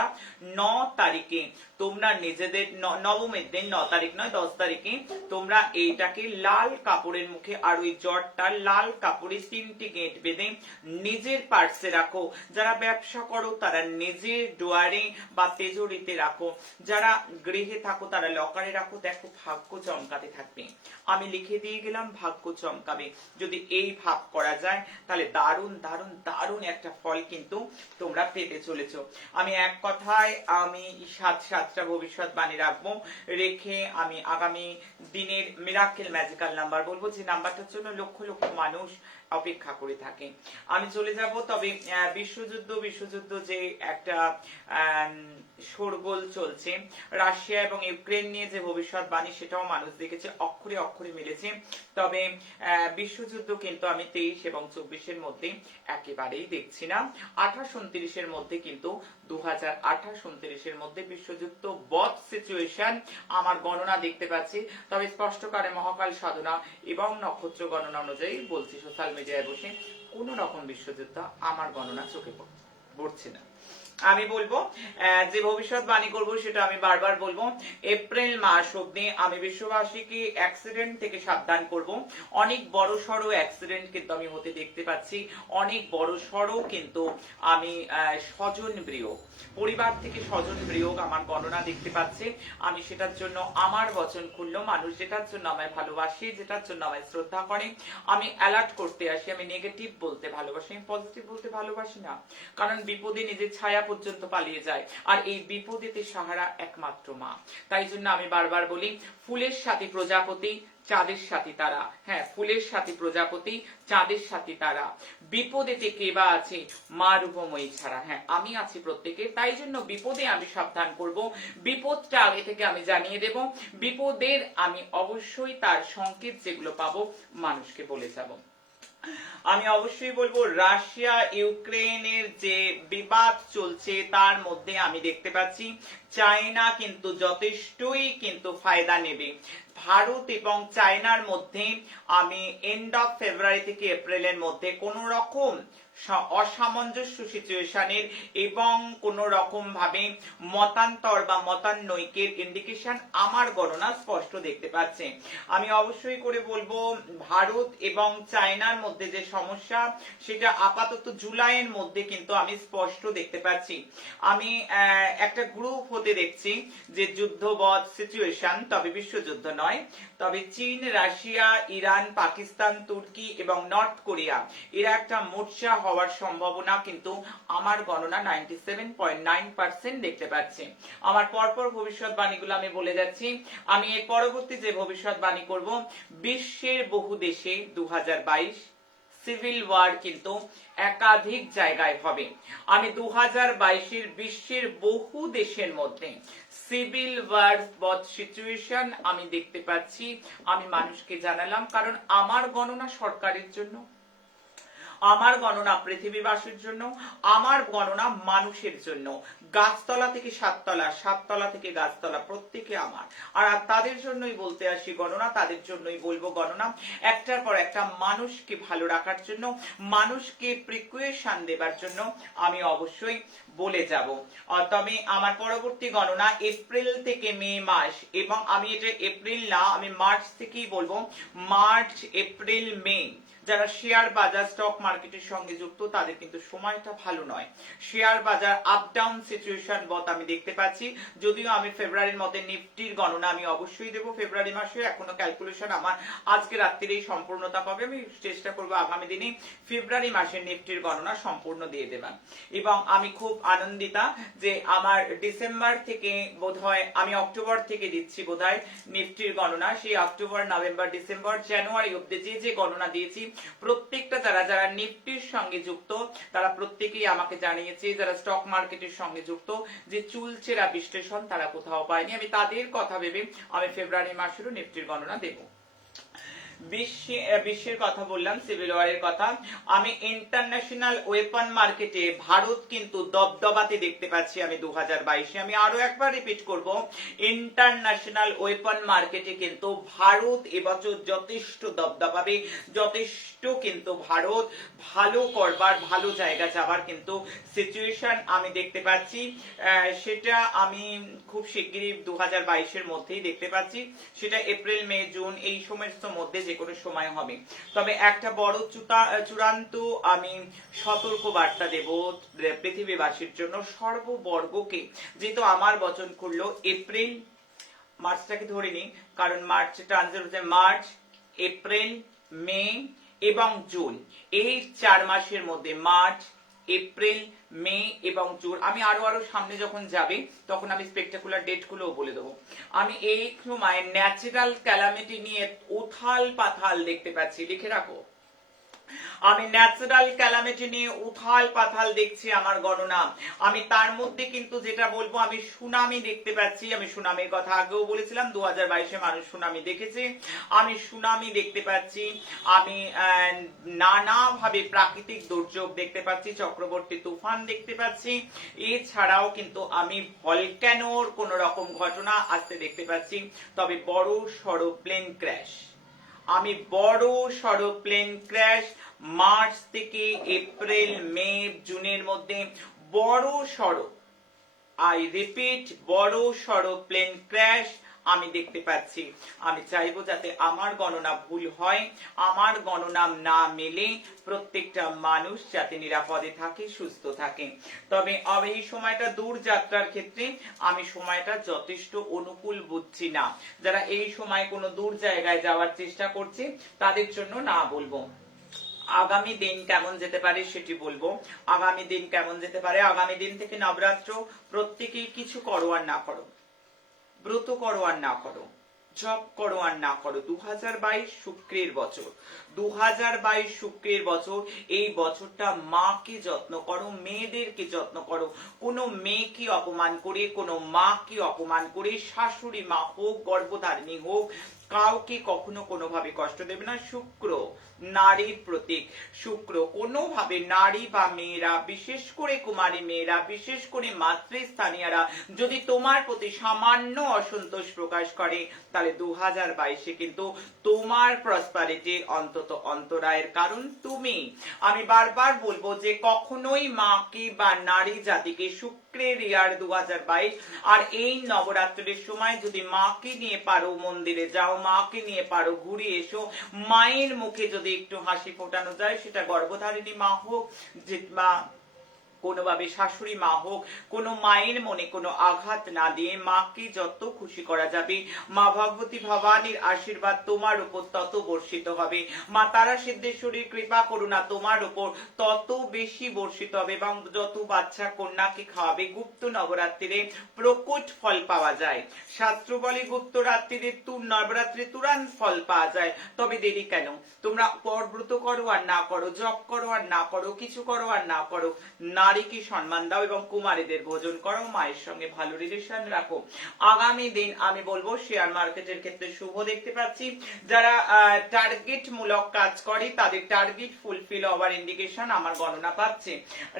9 তারিখে তোমরা নিজেদের, নবমের দিন 9 তারিখ নয় 10 তারিখে তোমরা এইটাকে লাল কাপড়ের মুখে আর ওই জটটা লাল কাপড়ে 3টি গেঁট বেঁধে নিজের পার্সে রাখো। যারা ব্যবসা করো তারা নিজের ডোয়ারে বা তেজোরিতে রাখো, যারা গৃহে থাকো তারা লকারে রাখো। দেখো ভাগ্য চমকাতে থাকবে, আমি লিখে দিয়ে গেলাম ভাগ্য চমকাবে। যদি এই ভাব করা যায় তাহলে দারুণ দারুণ দারুণ একটা ফল কিন্তু তোমরা পেতে চলেছো। আমি এক কথায় আমি 7টা ভবিষ্যৎবাণী রাখবো, রেখে আমি আগামী দিনের মিরাকেল ম্যাজিক্যাল নাম্বার বলবো, যে নাম্বারটার জন্য লক্ষ লক্ষ মানুষ অপেক্ষা করে থাকে। আমি চলে যাব। তবে বিশ্বযুদ্ধ যে একটা শোরগোল চলছে রাশিয়া এবং ইউক্রেন নিয়ে, যে ভবিষ্যৎবাণী সেটাও মানুষ দেখেছে, অক্ষরে অক্ষরে মিলেছে। তবে বিশ্বযুদ্ধ কিন্তু আমি 23 এবং 24-এর মধ্যে একেবারেই দেখছি না। 28-29-এর মধ্যে কিন্তু 2028-29-এর মধ্যে বিশ্বযুদ্ধ বধ সিচুয়েশন আমার গণনা দেখতে পাচ্ছি। তবে স্পষ্টকারে মহাকাল সাধনা এবং নক্ষত্র গণনা অনুযায়ী বলছি, সোশ্যাল মিডিয়ায় বসে কোন রকম বিশ্বযুদ্ধ আমার গণনা চোখে পড়ছে না। আমি বলবো যে ভবিষ্যৎবাণী করবো সেটা আমি বারবার বলবো, এপ্রিল মাস অব্দি আমি বিশ্ববাসীকে অ্যাক্সিডেন্ট থেকে সাবধান করব। অনেক বড় সড়ো অ্যাক্সিডেন্ট কিন্তু আমি হতে দেখতে পাচ্ছি, অনেক বড় সড়ো কিন্তু আমি স্বজন বিয়োগ, পরিবার থেকে স্বজন বিয়োগ আমার গণনা দেখতে পাচ্ছে। আমি সেটার জন্য আমার বচন খুলল, মানুষ যেটার জন্য আমায় ভালোবাসে, যেটার জন্য আমায় শ্রদ্ধা করে, আমি অ্যালার্ট করতে আসি। আমি নেগেটিভ বলতে ভালোবাসি, আমি পজিটিভ বলতে ভালোবাসি না, কারণ বিপদে নিজের ছায়া পর্যন্ত পালিয়ে যায়, আর এই বিপদেতে সাহারা একমাত্র মা। তাই জন্য আমি বারবার বলি, ফুলের সাথে প্রজাপতি, চাঁদের সাথে তারা, হ্যাঁ ফুলের সাথে প্রজাপতি, চাঁদের সাথে তারা, বিপদেতে কে বা আছে মা রূপময়ী ছাড়া। হ্যাঁ আমি আছি প্রত্যেকে, তাই জন্য বিপদে আমি সাবধান করব, বিপদটা আগে থেকে আমি জানিয়ে দেব, বিপদের আমি অবশ্যই তার সংকেত যেগুলো পাবো মানুষকে বলে যাব। আমি অবশ্যই বলবো রাশিয়া ইউক্রেনের যে বিবাদ চলছে তার মধ্যে আমি দেখতে পাচ্ছি চায়না কিন্তু যথেষ্টই কিন্তু ফায়দা নেবে। ভারত এবং চায়নার মধ্যে আমি এন্ড অফ ফেব্রুয়ারি থেকে এপ্রিলের মধ্যে কোনো রকম অসামঞ্জস্য সিচুয়েশনের এবং কোন রকম ভাবে মতান্তর বা মতানৈক্যের ইন্ডিকেশন আমার গণনা স্পষ্ট দেখতে পাচ্ছে। আমি অবশ্যই করে বলবো ভারত এবং চায়নার মধ্যে যে সমস্যা সেটা আপাতত জুলাইয়ের মধ্যে কিন্তু আমি স্পষ্ট দেখতে পাচ্ছি। আমি একটা গ্রুপ হতে দেখছি যে যুদ্ধবৎ সিচুয়েশন, তবে বিশ্বযুদ্ধ নয়, তবে চীন, রাশিয়া, ইরান, পাকিস্তান, তুর্কি এবং নর্থ কোরিয়া এরা একটা মোর্চা হওয়ার সম্ভাবনা কিন্তু আমার গণনা 97.9% দেখতে পাচ্ছি। আমার পরপর ভবিষ্যৎবাণীগুলো আমি বলে যাচ্ছি। আমি এর পরবর্তী যে ভবিষ্যৎবাণী করব, বিশ্বের বহু দেশে 2022 সিভিল ওয়ার কিন্তু একাধিক জায়গায় হবে। আমি 2022 বিশ্বের বহু দেশের মধ্যে সিভিল ওয়ার সিচুয়েশন আমি দেখতে পাচ্ছি। আমি মানুষকে জানালাম, কারণ আমার গণনা সরকারের জন্য, আমার গণনা পৃথিবীবাসীর জন্য, আমার গণনা মানুষের জন্য। গাছতলা থেকে সাততলা, সাততলা থেকে গাছতলা, প্রত্যেকে আমার। আর তাদের জন্যই বলতে আসি গণনা, তাদের জন্যই বলবো গণনা। একটার পর একটা মানুষকে ভালো রাখার জন্য, মানুষকে প্রিকুয়েশন দেবার জন্য আমি অবশ্যই বলে যাব। তবে আমার পরবর্তী গণনা এপ্রিল থেকে মে মাস, এবং আমি এটা এপ্রিল না, আমি মার্চ থেকেই বলবো। মার্চ, এপ্রিল, মে যারা শেয়ার বাজার স্টক মার্কেটের সঙ্গে যুক্ত তাদের কিন্তু সময়টা ভালো নয়। শেয়ার বাজার আপ ডাউন সিচুয়েশন বত আমি দেখতে পাচ্ছি। যদিও আমি ফেব্রুয়ারির মধ্যে নিফটির গণনা আমি অবশ্যই দেবো ফেব্রুয়ারি মাসে, এখনো ক্যালকুলেশন আমার আজকে রাত্রিরেই সম্পূর্ণতা পাবে। আমি চেষ্টা করবো আগামী দিনে ফেব্রুয়ারি মাসের নিফটির গণনা সম্পূর্ণ দিয়ে দেবেন। এবং আমি খুব আনন্দিতা যে আমার ডিসেম্বর থেকে বোধহয়, আমি অক্টোবর থেকে দিচ্ছি বোধহয় নিফটির গণনা, সেই অক্টোবর, নভেম্বর, ডিসেম্বর, জানুয়ারি অব্দি যে গণনা দিয়েছি প্রত্যেকটা যারা যারা নিফটির সঙ্গে যুক্ত তারা প্রত্যেকেই আমাকে জানিয়েছে, যারা স্টক মার্কেটের সঙ্গে যুক্ত, যে চুলচেরা বিশ্লেষণ তারা কোথাও পায়নি। আমি তাদের কথা ভেবে আমি ফেব্রুয়ারি মাসেরও নিফটির গণনা দেব। বিশ্বের কথা বললাম, সিভিল ওয়ারের কথা। আমি ইন্টারন্যাশনাল ওয়েপন মার্কেটে ভারত কিন্তু দবদবাতে দেখতে পাচ্ছি আমি 2022। আমি আরো একবার রিপিট করব, ইন্টারন্যাশনাল ওয়েপন মার্কেটে কিন্তু ভারত এবছর যথেষ্ট দবদবাবে, যথেষ্ট কিন্তু ভারত ভালো করবার, ভালো জায়গা যাবার কিন্তু সিচুয়েশন আমি দেখতে পাচ্ছি। সেটা আমি খুব শিগগিরই 2022-এর মধ্যেই দেখতে পাচ্ছি। সেটা এপ্রিল, মে, জুন এই সমস্ত মধ্যে যে কোনো সময় হবে। তবে একটা বড় চূড়ান্ত আমি সতর্ক বার্তা দেব পৃথিবীবাসীর জন্য, সর্ববর্গকে। যেহেতু আমার বচন করলো এপ্রিল, মার্চটাকে ধরিনি, কারণ মার্চ ট্রানজিট হচ্ছে মার্চ, এপ্রিল, মে এবং জুন, এই 4 মাসের মধ্যে মার্চ, এপ্রিল, মে এবং জুন, আমি আরো সামনে যখন যাবে তখন আমি স্পেকটাকুলার ডেট গুলোও বলে দেবো। আমি এই সময় ন্যাচারাল ক্যালামিটি নিয়ে উথাল পাথাল দেখতে পাচ্ছি, লিখে রাখো। আমি ন্যাচারাল ক্যালামিটি নিয়ে উথাল পাথাল দেখছি আমার গণনা। আমি তার মধ্যে কিন্তু যেটা বলবো, আমি সুনামি দেখতে পাচ্ছি। আমি সুনামির কথা আগেও বলেছিলাম, 2022-এ মানুষ সুনামি দেখেছে। আমি সুনামি দেখতে পাচ্ছি। আমি নানাভাবে প্রাকৃতিক দুর্যোগ দেখতে পাচ্ছি, চক্রবর্তী তুফান দেখতে পাচ্ছি। এছাড়াও কিন্তু আমি ভলক্যানোর কোন রকম ঘটনা আসতে দেখতে পাচ্ছি। তবে বড় সড় প্লেন ক্র্যাশ, আমি বড় সড় প্লেন ক্র্যাশ মার্চ থেকে এপ্রিল, মে, জুনের মধ্যে বড় সড়, আই রিপিট, বড় সড় প্লেন ক্র্যাশ আমি দেখতে পাচ্ছি। আমি চাইবো যাতে আমার গণনা ভুল হয়, আমার গণনা না মেলে, প্রত্যেকটা মানুষ যাতে নিরাপদে থাকে, সুস্থ থাকে। তবে এই সময়টা দূর যাত্রার ক্ষেত্রে আমি সময়টা যথেষ্ট অনুকূল বুঝছি না। যারা এই সময় কোনো দূর জায়গায় যাওয়ার চেষ্টা করছে তাদের জন্য না বলবো। আগামী দিন কেমন যেতে পারে সেটি বলবো। আগামী দিন কেমন যেতে পারে, আগামী দিন থেকে নবরাত্র, প্রত্যেকেই কিছু করো আর না করো, ব্রত করো আর না করো, জপ করো আর না করো, 2022 শুক্রের বছর, 2022 শুক্রের বছর। এই বছরটা মাকে যত্ন করো, মেয়েদেরকে যত্ন করো। কোনো মেয়েকে অপমান করে, কোনো মাকে অপমান করে, শাশুড়ি মা হোক, গর্ভধারিণী হোক, কাউকে কখনো কোনোভাবে কষ্ট দেবে না। শুক্র নারীর প্রতীক, শুক্র কোনোভাবে নারী বা মেয়েরা, বিশেষ করে কুমারী মেয়েরা, বিশেষ করে মাতৃস্থানীয়রা যদি তোমার প্রতি সামান্য অসন্তোষ প্রকাশ করে, তাহলে 2022-এ কিন্তু তোমার প্রসপারিটির অন্তত অন্তরায়ের কারণ তুমি। আমি বারবার বলবো যে কখনোই মাকে বা নারী জাতিকে শুক্রের ইয়ার 2022, আর এই নবরাত্রির সময় যদি মাকে নিয়ে পারো মন্দিরে যাও, মাকে নিয়ে পারো ঘুরে এসো, মায়ের মুখে যদি একটু হাসি ফোটানো যায়, সেটা গর্ভধারিণী মা হোক, বা কোনোভাবে শাশুড়ি মা হোক, কোনো মায়ের মনে কোনো আঘাত না দিয়ে মাকে যত খুশি করা যাবে, মা ভগবতী ভবানীর আশীর্বাদ তোমার উপর তত বর্ষিত হবে, মা তারা সিদ্ধেশ্বরীর কৃপা করুণা তোমার উপর তত বেশি বর্ষিত হবে, এবং যত বাচ্চা কন্যাকে খাওয়াবে গুপ্ত নবরাত্রিরে প্রকট ফল পাওয়া যায়। শাস্ত্র বলে গুপ্ত রাত্রিরে নবরাত্রি তুরান্ত ফল পাওয়া যায়। তবে দেরি কেন? তোমরা পরব্রত করো আর না করো, জপ করো আর না করো, কিছু করো আর না করো, নারীকে সম্মান দাও এবং কুমারীদের ভোজন করো, মায়ের সঙ্গে ভালো রিলেশন রাখো। আগামী দিন আমি বলবো শেয়ার মার্কেটের ক্ষেত্রে শুভ দেখতে পাচ্ছি। যারা টার্গেট মূলক কাজ করে তাদের টার্গেট ফুলফিল হওয়ার ইন্ডিকেশন আমার গণনা পাচ্ছে।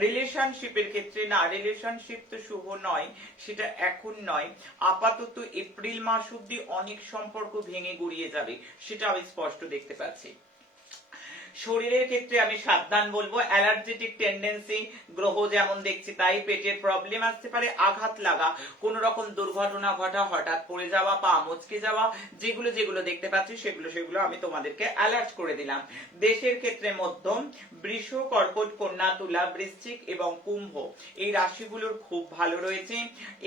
রিলেশনশিপের ক্ষেত্রে না, রিলেশনশিপ তো শুভ নয়, সেটা এখন নয়, আপাতত এপ্রিল মাস অব্দি অনেক সম্পর্ক ভেঙে গুড়িয়ে যাবে, সেটা আমি স্পষ্ট দেখতে পাচ্ছি। শরীরের ক্ষেত্রে আমি সাবধান বলবো, অ্যালার্জেটিক টেন্ডেন্সি, গ্রহ যেমন দেখছি তাই, পেটের প্রবলেম আসতে পারে, আঘাত লাগা, কোন রকম দুর্ঘটনা ঘটা, হঠাৎ পড়ে যাওয়া, পা মচকে যাওয়া, যেগুলো যেগুলো দেখতে পাচ্ছি সেগুলো আমি তোমাদেরকে অ্যালার্ট করে দিলাম। দেশের ক্ষেত্রে মধ্যম, বৃষ, কর্কট, কন্যা, তুলা, বৃশ্চিক এবং কুম্ভ এই রাশিগুলোর খুব ভালো রয়েছে।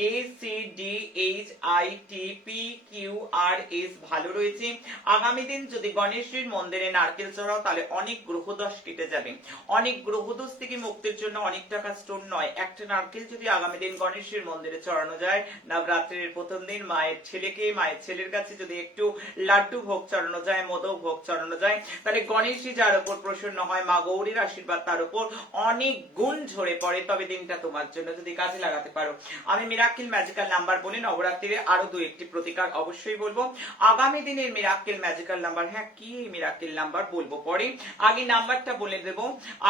A C D H I T P Q R S ভালো রয়েছে। আগামী দিন যদি গণেশের মন্দিরে নারকেল চড়াও তাহলে অনেক গ্রহদোষ কেটে যাবে। অনেক গ্রহদোষ থেকে মুক্তির জন্য অনেক টাকা স্টোন নয়, একটা নারকেল যদি আগামী দিন গণেশের মন্দিরে চড়ানো যায়, নবরাত্রির প্রথম দিন মায়ের ছেলেকে, মায়ের ছেলের কাছে যদি একটু লাড্ডু ভোগ চড়ানো যায়, মোদক ভোগ চড়ানো যায়, তাহলে গণেশই যার উপর প্রসন্ন হয়, মা গৌরীর আশীর্বাদ তার উপর অনেক গুণ ঝরে পড়ে। তবে দিনটা তোমার জন্য যদি কাজে লাগাতে পারো। আমি মিরাক্কেল ম্যাজিক্যাল নাম্বার বলে নবরাত্রিরে আরো দু একটি প্রতিকার অবশ্যই বলবো। আগামী দিনের মিরাক্কেল ম্যাজিক্যাল নাম্বার, হ্যাঁ কি মিরাক্কেল নাম্বার বলবো পরে, আগে নাম্বারটা বলে দেব।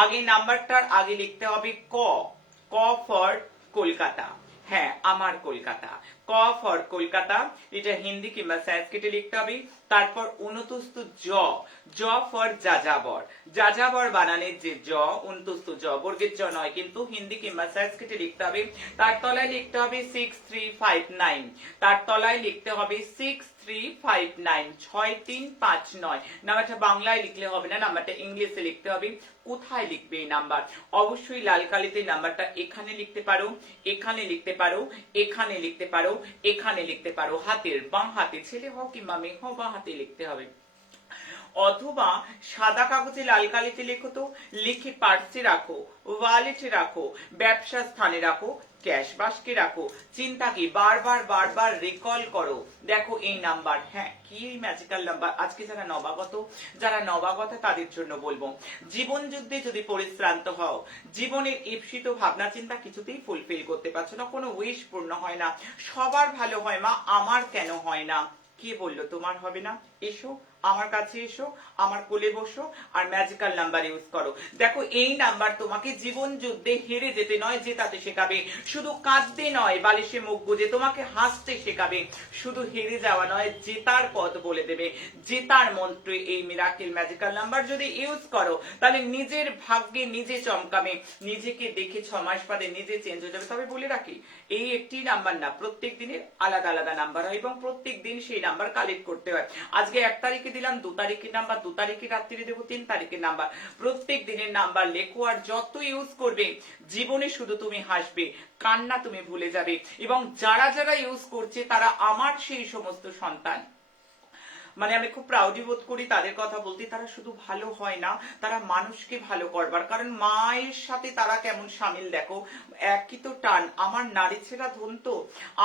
আগে নাম্বারটার আগে লিখতে হবে ক, ক ফর কলকাতা, হ্যাঁ আমার কলকাতা, ক ফর কলকাতা, এটা হিন্দি কিংবা সংস্কৃতে লিখতে হবে। তারপর 29 জ, জ ফর যাযাবর, যাযাবর বানানের যে জ, 29 জ, বর্গের জ নয় কিন্তু, হিন্দি কিংবা সংস্কৃতে লিখতে হবে। তার তলায় লিখতে হবে 6359, তার তলায় লিখতে হবে 6359, 6359। নাম্বারটা বাংলায় লিখলে হবে না, নাম্বারটা ইংলিশে লিখতে হবে। কোথায় লিখবে এই নাম্বার? অবশ্যই লাল কালিতে নাম্বারটা এখানে লিখতে পারো, এখানে লিখতে পারো, এখানে লিখতে পারো, এখানে লিখতে পারো, হাতের বাঁ হাতে, ছেলে হোক কিংবা মেয়ে হোক বাঁ হাতে লিখতে হবে। অথবা সাদা কাগজে লাল কালিতে লেখো, তো লিখে পার্সে রাখো, ওয়ালেটে রাখো, ব্যবসা স্থানে রাখো, ক্যাশ বাস্কে রাখো, চিন্তাকে বারবার বারবার রিকল করো। দেখো এই নাম্বার, হ্যাঁ কি ম্যাজিক্যাল নাম্বার। আজকে যারা নবাগত তাদের জন্য বলবো, জীবন যুদ্ধে যদি পরিশ্রান্ত হও, জীবনের ঈপ্সিত ভাবনা চিন্তা কিছুতেই ফুলফিল করতে পারছো না, কোনো উইশ পূর্ণ হয় না, সবার ভালো হয় মা, আমার কেন হয় না? কে বললো তোমার হবে না? এসো আমার কাছে, এসো আমার কোলে বসো আর ম্যাজিক্যাল নাম্বার ইউজ করো। দেখো এই নাম্বার তোমাকে জীবন যুদ্ধে হেরে যেতে নয় জেতাতে শেখাবে, শুধু কাঁদতে নয় বালিশে মুখ গুজে তোমাকে হাসতে শেখাবে, শুধু হেরে যাওয়া নয় জেতার পথ বলে দেবে, জেতার মন্ত্রে এই মিরাকেল ম্যাজিক্যাল নাম্বার যদি ইউজ করো তাহলে নিজের ভাগ্যে নিজে চমকাবে, নিজেকে দেখে 6 মাস বাদে নিজে চেঞ্জ হয়ে যাবে। তবে বলে রাখি এই একটি নাম্বার না, প্রত্যেক দিনের আলাদা আলাদা নাম্বার হয় এবং প্রত্যেক দিন সেই নাম্বার কালেক্ট করতে হয়। আজকে 1 তারিখে দিলাম, 2 তারিখের নাম্বার, 2 তারিখে রাত্রিরে দেবো 3 তারিখের নাম্বার, প্রত্যেক দিনের নাম্বার লেখো আর যত ইউজ করবে জীবনে শুধু তুমি হাসবে, কান্না তুমি ভুলে যাবে। এবং যারা যারা ইউজ করছে তারা আমার সেই সমস্ত সন্তান, মানে আমি খুব প্রাউডি বোধ করি তাদের কথা বলতে, তারা শুধু ভালো হয় না, তারা মানুষকে ভালো করবার, কারণ মায়ের সাথে তারা কেমন সামিল দেখো, একই তো টান। আমার নারী ছেড়া ধন তো,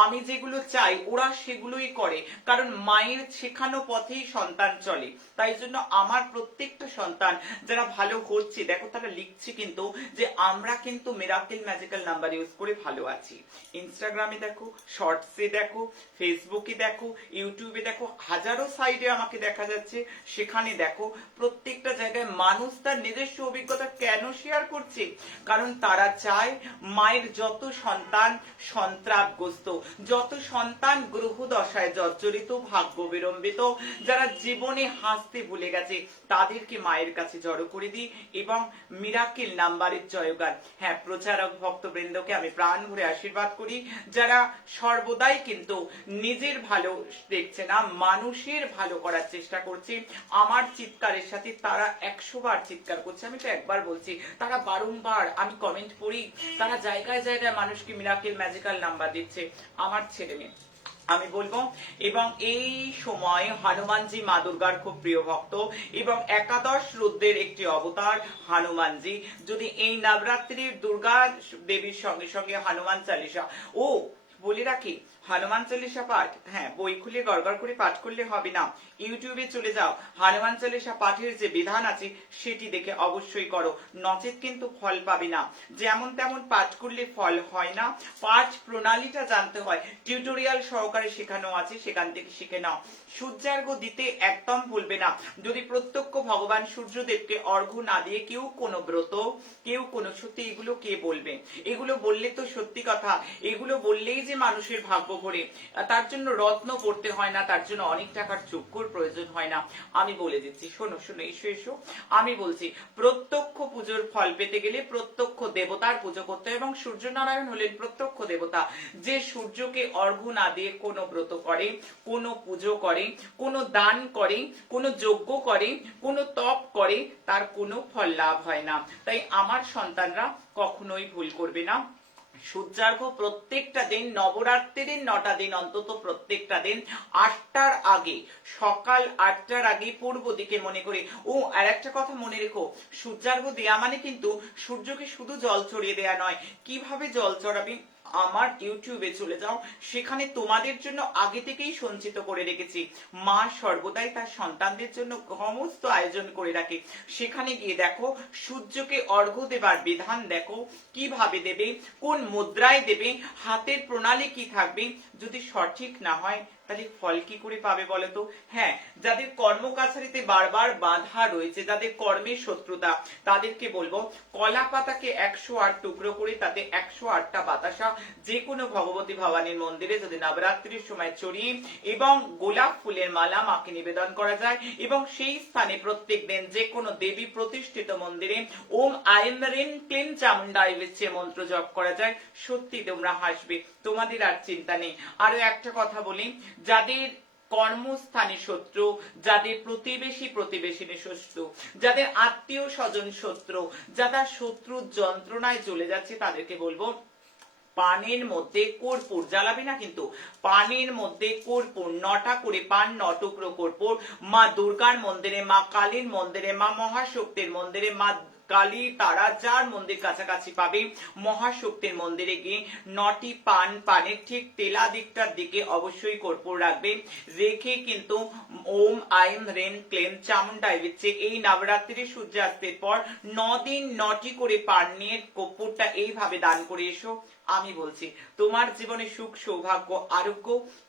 আমি যেগুলো চাই ওরা সেগুলোই করে, কারণ মায়ের শেখানো পথেই সন্তান চলে। তাই জন্য আমার প্রত্যেকটা সন্তান যারা ভালো হচ্ছে, দেখো তারা লিখছে কিন্তু যে আমরা কিন্তু মিরাকেল ম্যাজিক্যাল নাম্বার ইউজ করে ভালো আছি। ইনস্টাগ্রামে দেখো, শর্টসে দেখো, ফেসবুকে দেখো, ইউটিউবে দেখো, হাজারো সাইট সাইডে আমাকে দেখা যাচ্ছে, সেখানে দেখো প্রত্যেকটা জায়গায় মানুষ তার নিজস্ব অভিজ্ঞতা কেন শেয়ার করছে? কারণ তারা চায় মায়ের যত সন্তান সন্ত্রাপগ্রস্ত, যত সন্তান গ্রহ দশায় জর্জরিত, ভাগ্য বিড়ম্বিত, যারা জীবনে হাসতে ভুলে গেছে, তাদেরকে মায়ের কাছে জড়ো করে দিই এবং মিরাকেল নাম্বারের জয়গান। হ্যাঁ, প্রচারক ভক্তবৃন্দকে আমি প্রাণ ভরে আশীর্বাদ করি, যারা সর্বদাই কিন্তু নিজের ভালো দেখছে না, মানুষের ভালো করার চেষ্টা করছে। আমার চিৎকারের সাথে তারা 100 বার চিৎকার করছে, আমি তো একবার বলছি, তারা বারংবার, আমি কমেন্ট পড়ি, তারা জায়গায় জায়গায় মানুষকে মিরাকেল ম্যাজিক্যাল নাম্বার দিচ্ছে। আমার ছেলে মেয়ে, আমি বলবো, এবং এই সময় হনুমানজি মা দুর্গার খুব প্রিয় ভক্ত এবং একাদশ রুদ্রের একটি অবতার হনুমানজি। যদি এই নবরাত্রির দুর্গা দেবীর সঙ্গে সঙ্গে হনুমান চালিসা, ও বলে রাখি, হনুমান চালিসা পাঠ, হ্যাঁ, বই খুলে গড়গড় করে পাঠ করলে হবে না, ইউটিউবে চলে যাও, হনুমান চালিসা পাঠের যে বিধান আছে সেটি দেখে অবশ্যই করো, নচেত কিন্তু ফল পাবে না। যেমন তেমন পাঠ করলে ফল হয় না, পাঠ প্রণালীটা জানতে হয়, টিউটোরিয়াল সহকারে শেখানো আছে, সেখান থেকে শিখে নাও। সূর্যার্ঘ্য দিতে একদম ভুলবে না। যদি প্রত্যক্ষ ভগবান সূর্যদেবকে অর্ঘ্য না দিয়ে কেউ কোনো ব্রত, কেউ কোনো, সত্যি এগুলো কে বলবে? এগুলো বললে তো সত্যি কথা, এগুলো বললেই যে মানুষের ভাগ্য ভরে, তার জন্য রত্ন পড়তে হয় না, তার জন্য অনেক টাকার চক্ষুর প্রয়োজন হয় না। আমি বলে দিচ্ছি, শোনো শোনো, এসো এসো, আমি বলছি, প্রত্যক্ষ পুজোর ফল পেতে গেলে প্রত্যক্ষ দেবতার পুজো করতে হয়, এবং সূর্যনারায়ণ হলেন প্রত্যক্ষ দেবতা। যে সূর্যকে অর্ঘ্য না দিয়ে কোনো ব্রত করে, কোনো পুজো করে, কোনো দান করে, কোনো যজ্ঞ করে, কোনো তপ করে, তার কোনো ফল লাভ হয় না। তাই আমার সন্তানরা কখনোই ভুল করবে না। সূর্যার্ঘ্য প্রত্যেকটা দিন, নবরাত্রির 9টা দিন অন্তত প্রত্যেকটা দিন 8টার আগে, সকাল 8টার আগে পূর্ব দিকে মনে করে। ও আর একটা কথা মনে রেখো, সূর্যার্ঘ্য দেয়া মানে কিন্তু সূর্যকে শুধু জল চড়িয়ে দেয়া নয়। কিভাবে জল চড়াবে? আমার ইউটিউবে চলে যাও, সেখানে তোমাদের জন্য আগে থেকেই সঞ্চিত করে রেখেছি। মা সর্বদাই তার সন্তানদের জন্য সমস্ত আয়োজন করে রাখে, সেখানে গিয়ে দেখো সূর্যকে অর্ঘ্য দেবার বিধান দেখো, কিভাবে দেবে, কোন মুদ্রায় দেবে, হাতের প্রণালী কি থাকবে। যদি সঠিক না হয় তাহলে ফল কি করে পাবে বলো তো? হ্যাঁ, যাদের কর্মকাছারিতে বারবার বাধা রয়েছে, যাদের কর্মের শত্রুতা, তাদেরকে বলবো কলা পাতাকে 108 টুকরো করে তাতে 108টা বাতাসা যে কোনো ভগবতী ভবানীর মন্দিরে যদি নবরাত্রির সময় চড়িয়ে এবং গোলাপ ফুলের মালা মাকে নিবেদন করা যায়, এবং সেই স্থানে প্রত্যেক দিন যে কোনো দেবী প্রতিষ্ঠিত মন্দিরে ওম আইম রিম ক্লিম চামুন্ডায় বিচ্ছে মন্ত্র জপ করা যায়, সত্যি তোমরা হাসবে, তোমাদের আর চিন্তা নেই। আরো একটা কথা বলি, যাদের কর্মস্থানে শত্রু, যাদের প্রতিবেশিনী শত্রু, যাদের আত্মীয় স্বজন শত্রু, যারা শত্রুর যন্ত্রণায় চলে যাচ্ছে, তাদেরকে বলবো পানের মধ্যে কর্পূর জ্বালাবে না, কিন্তু পানের মধ্যে কর্পূর 9টা করে পান, 9 টুকরো কর্পূর, মা দুর্গার মন্দিরে, মা কালীর মন্দিরে, মা মহাশক্তির মন্দিরে, মা কালী তারা যার মন্দির কাছাকাছি পাবে, মহাশক্তির মন্দিরে গিয়ে 9টি পান, পানের ঠিক তেলা দিকটার দিকে অবশ্যই কর্পূর রাখবে, রেখে কিন্তু ওম আইম রেন ক্লেম চামুন্ডায় বিচ্ছে এই নবরাত্রির সূর্যাস্তের পর 9 দিন 9টি করে পান নিয়ে কর্পূরটা এইভাবে দান করে এসো। আমি বলছি, তোমার জীবনে সুখ, সৌভাগ্য, আরোগ্য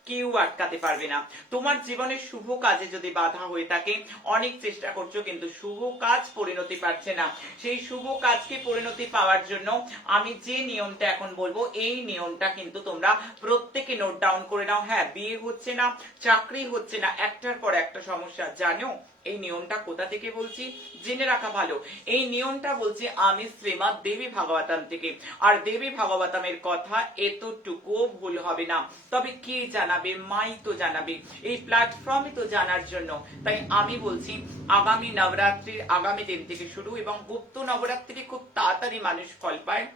কেউ আটকাতে পারবে না। তোমার জীবনের শুভ কাজে যদি বাধা হয়ে থাকে, অনেক চেষ্টা করছো কিন্তু শুভ কাজ পরিণতি পাচ্ছে না, সেই শুভ কাজকে পরিণতি পাওয়ার জন্য আমি যে নিয়মটা এখন বলবো, এই নিয়মটা কিন্তু তোমরা প্রত্যেকে নোট ডাউন করে নাও। হ্যাঁ, বিয়ে হচ্ছে না, চাকরি হচ্ছে না, একটার পর একটা সমস্যা, জানো এই নিয়মটা কোথা থেকে বলছি? জেনে রাখা ভালো। এই নিয়মটা বলছি আমি শ্রীমৎ দেবী ভাগবতম থেকে, আর দেবী ভাগবতমের কথা এতটুকুও ভুল হবে না। তবে কে জানাবে? মাই তো জানাবে, এই প্ল্যাটফর্মে তো জানার জন্য। তাই আমি বলছি, আগামী নবরাত্রির আগামী দিন থেকে শুরু, এবং গুপ্ত নবরাত্রি খুব তাড়াতাড়ি মানুষ ফল পায়।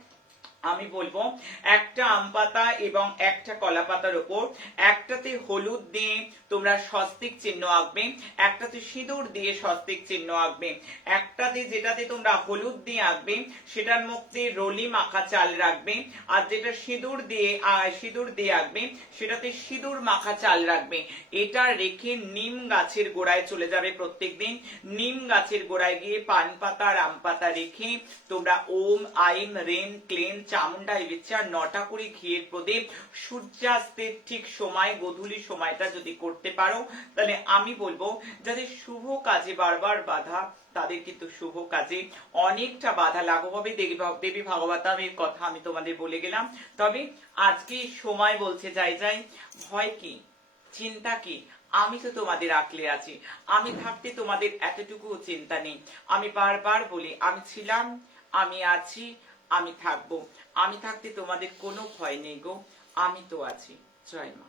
আমি বলবো একটা আম পাতা এবং একটা কলা পাতার উপর একটাতে হলুদ দিয়ে তোমরা স্বস্তিক চিহ্ন আঁকবে, একটাতে সিঁদুর দিয়ে স্বস্তিক চিহ্ন আঁকবে, একটাতে যেটাতে তোমরা হলুদ দিয়ে আঁকবে সেটার মধ্যে রলি মাখা চাল রাখবে, আর যেটা সিঁদুর দিয়ে আঁকবে সেটাতে সিঁদুর মাখা চাল রাখবে। এটা রেখে নিম গাছের গোড়ায় চলে যাবে প্রত্যেকদিন, নিম গাছের গোড়ায় গিয়ে পান পাতা আর আম পাতা রেখে তোমরা ওম আইম রেম ক্লেম চামুন্ডায় বিচ্ছে আর 9টা করে ঘিয়ের প্রদীপ সূর্যাস্তের ঠিক সময় গোধূলি সময়টা যদি করতে পারো, তাহলে আমি বলবো যাদের শুভ কাজে বারবার বাধা, তাদের কিন্তু শুভ কাজে অনেকটা বাধা লাঘব হবে। দেবী ভাগবতামের কথা আমি তোমাদের বলে গেলাম। তবে আজকে সময় বলছে যাই যাই, ভয় কি, চিন্তা কি, আমি তো তোমাদের আঁকলে আছি, আমি থাকতে তোমাদের এতটুকু চিন্তা নেই। আমি বারবার বলি আমি ছিলাম, আমি আছি, আমি থাকবো, আমি থাকতে তোমাদের কোনো ভয় নেই গো, আমি তো আছি। জয় মা।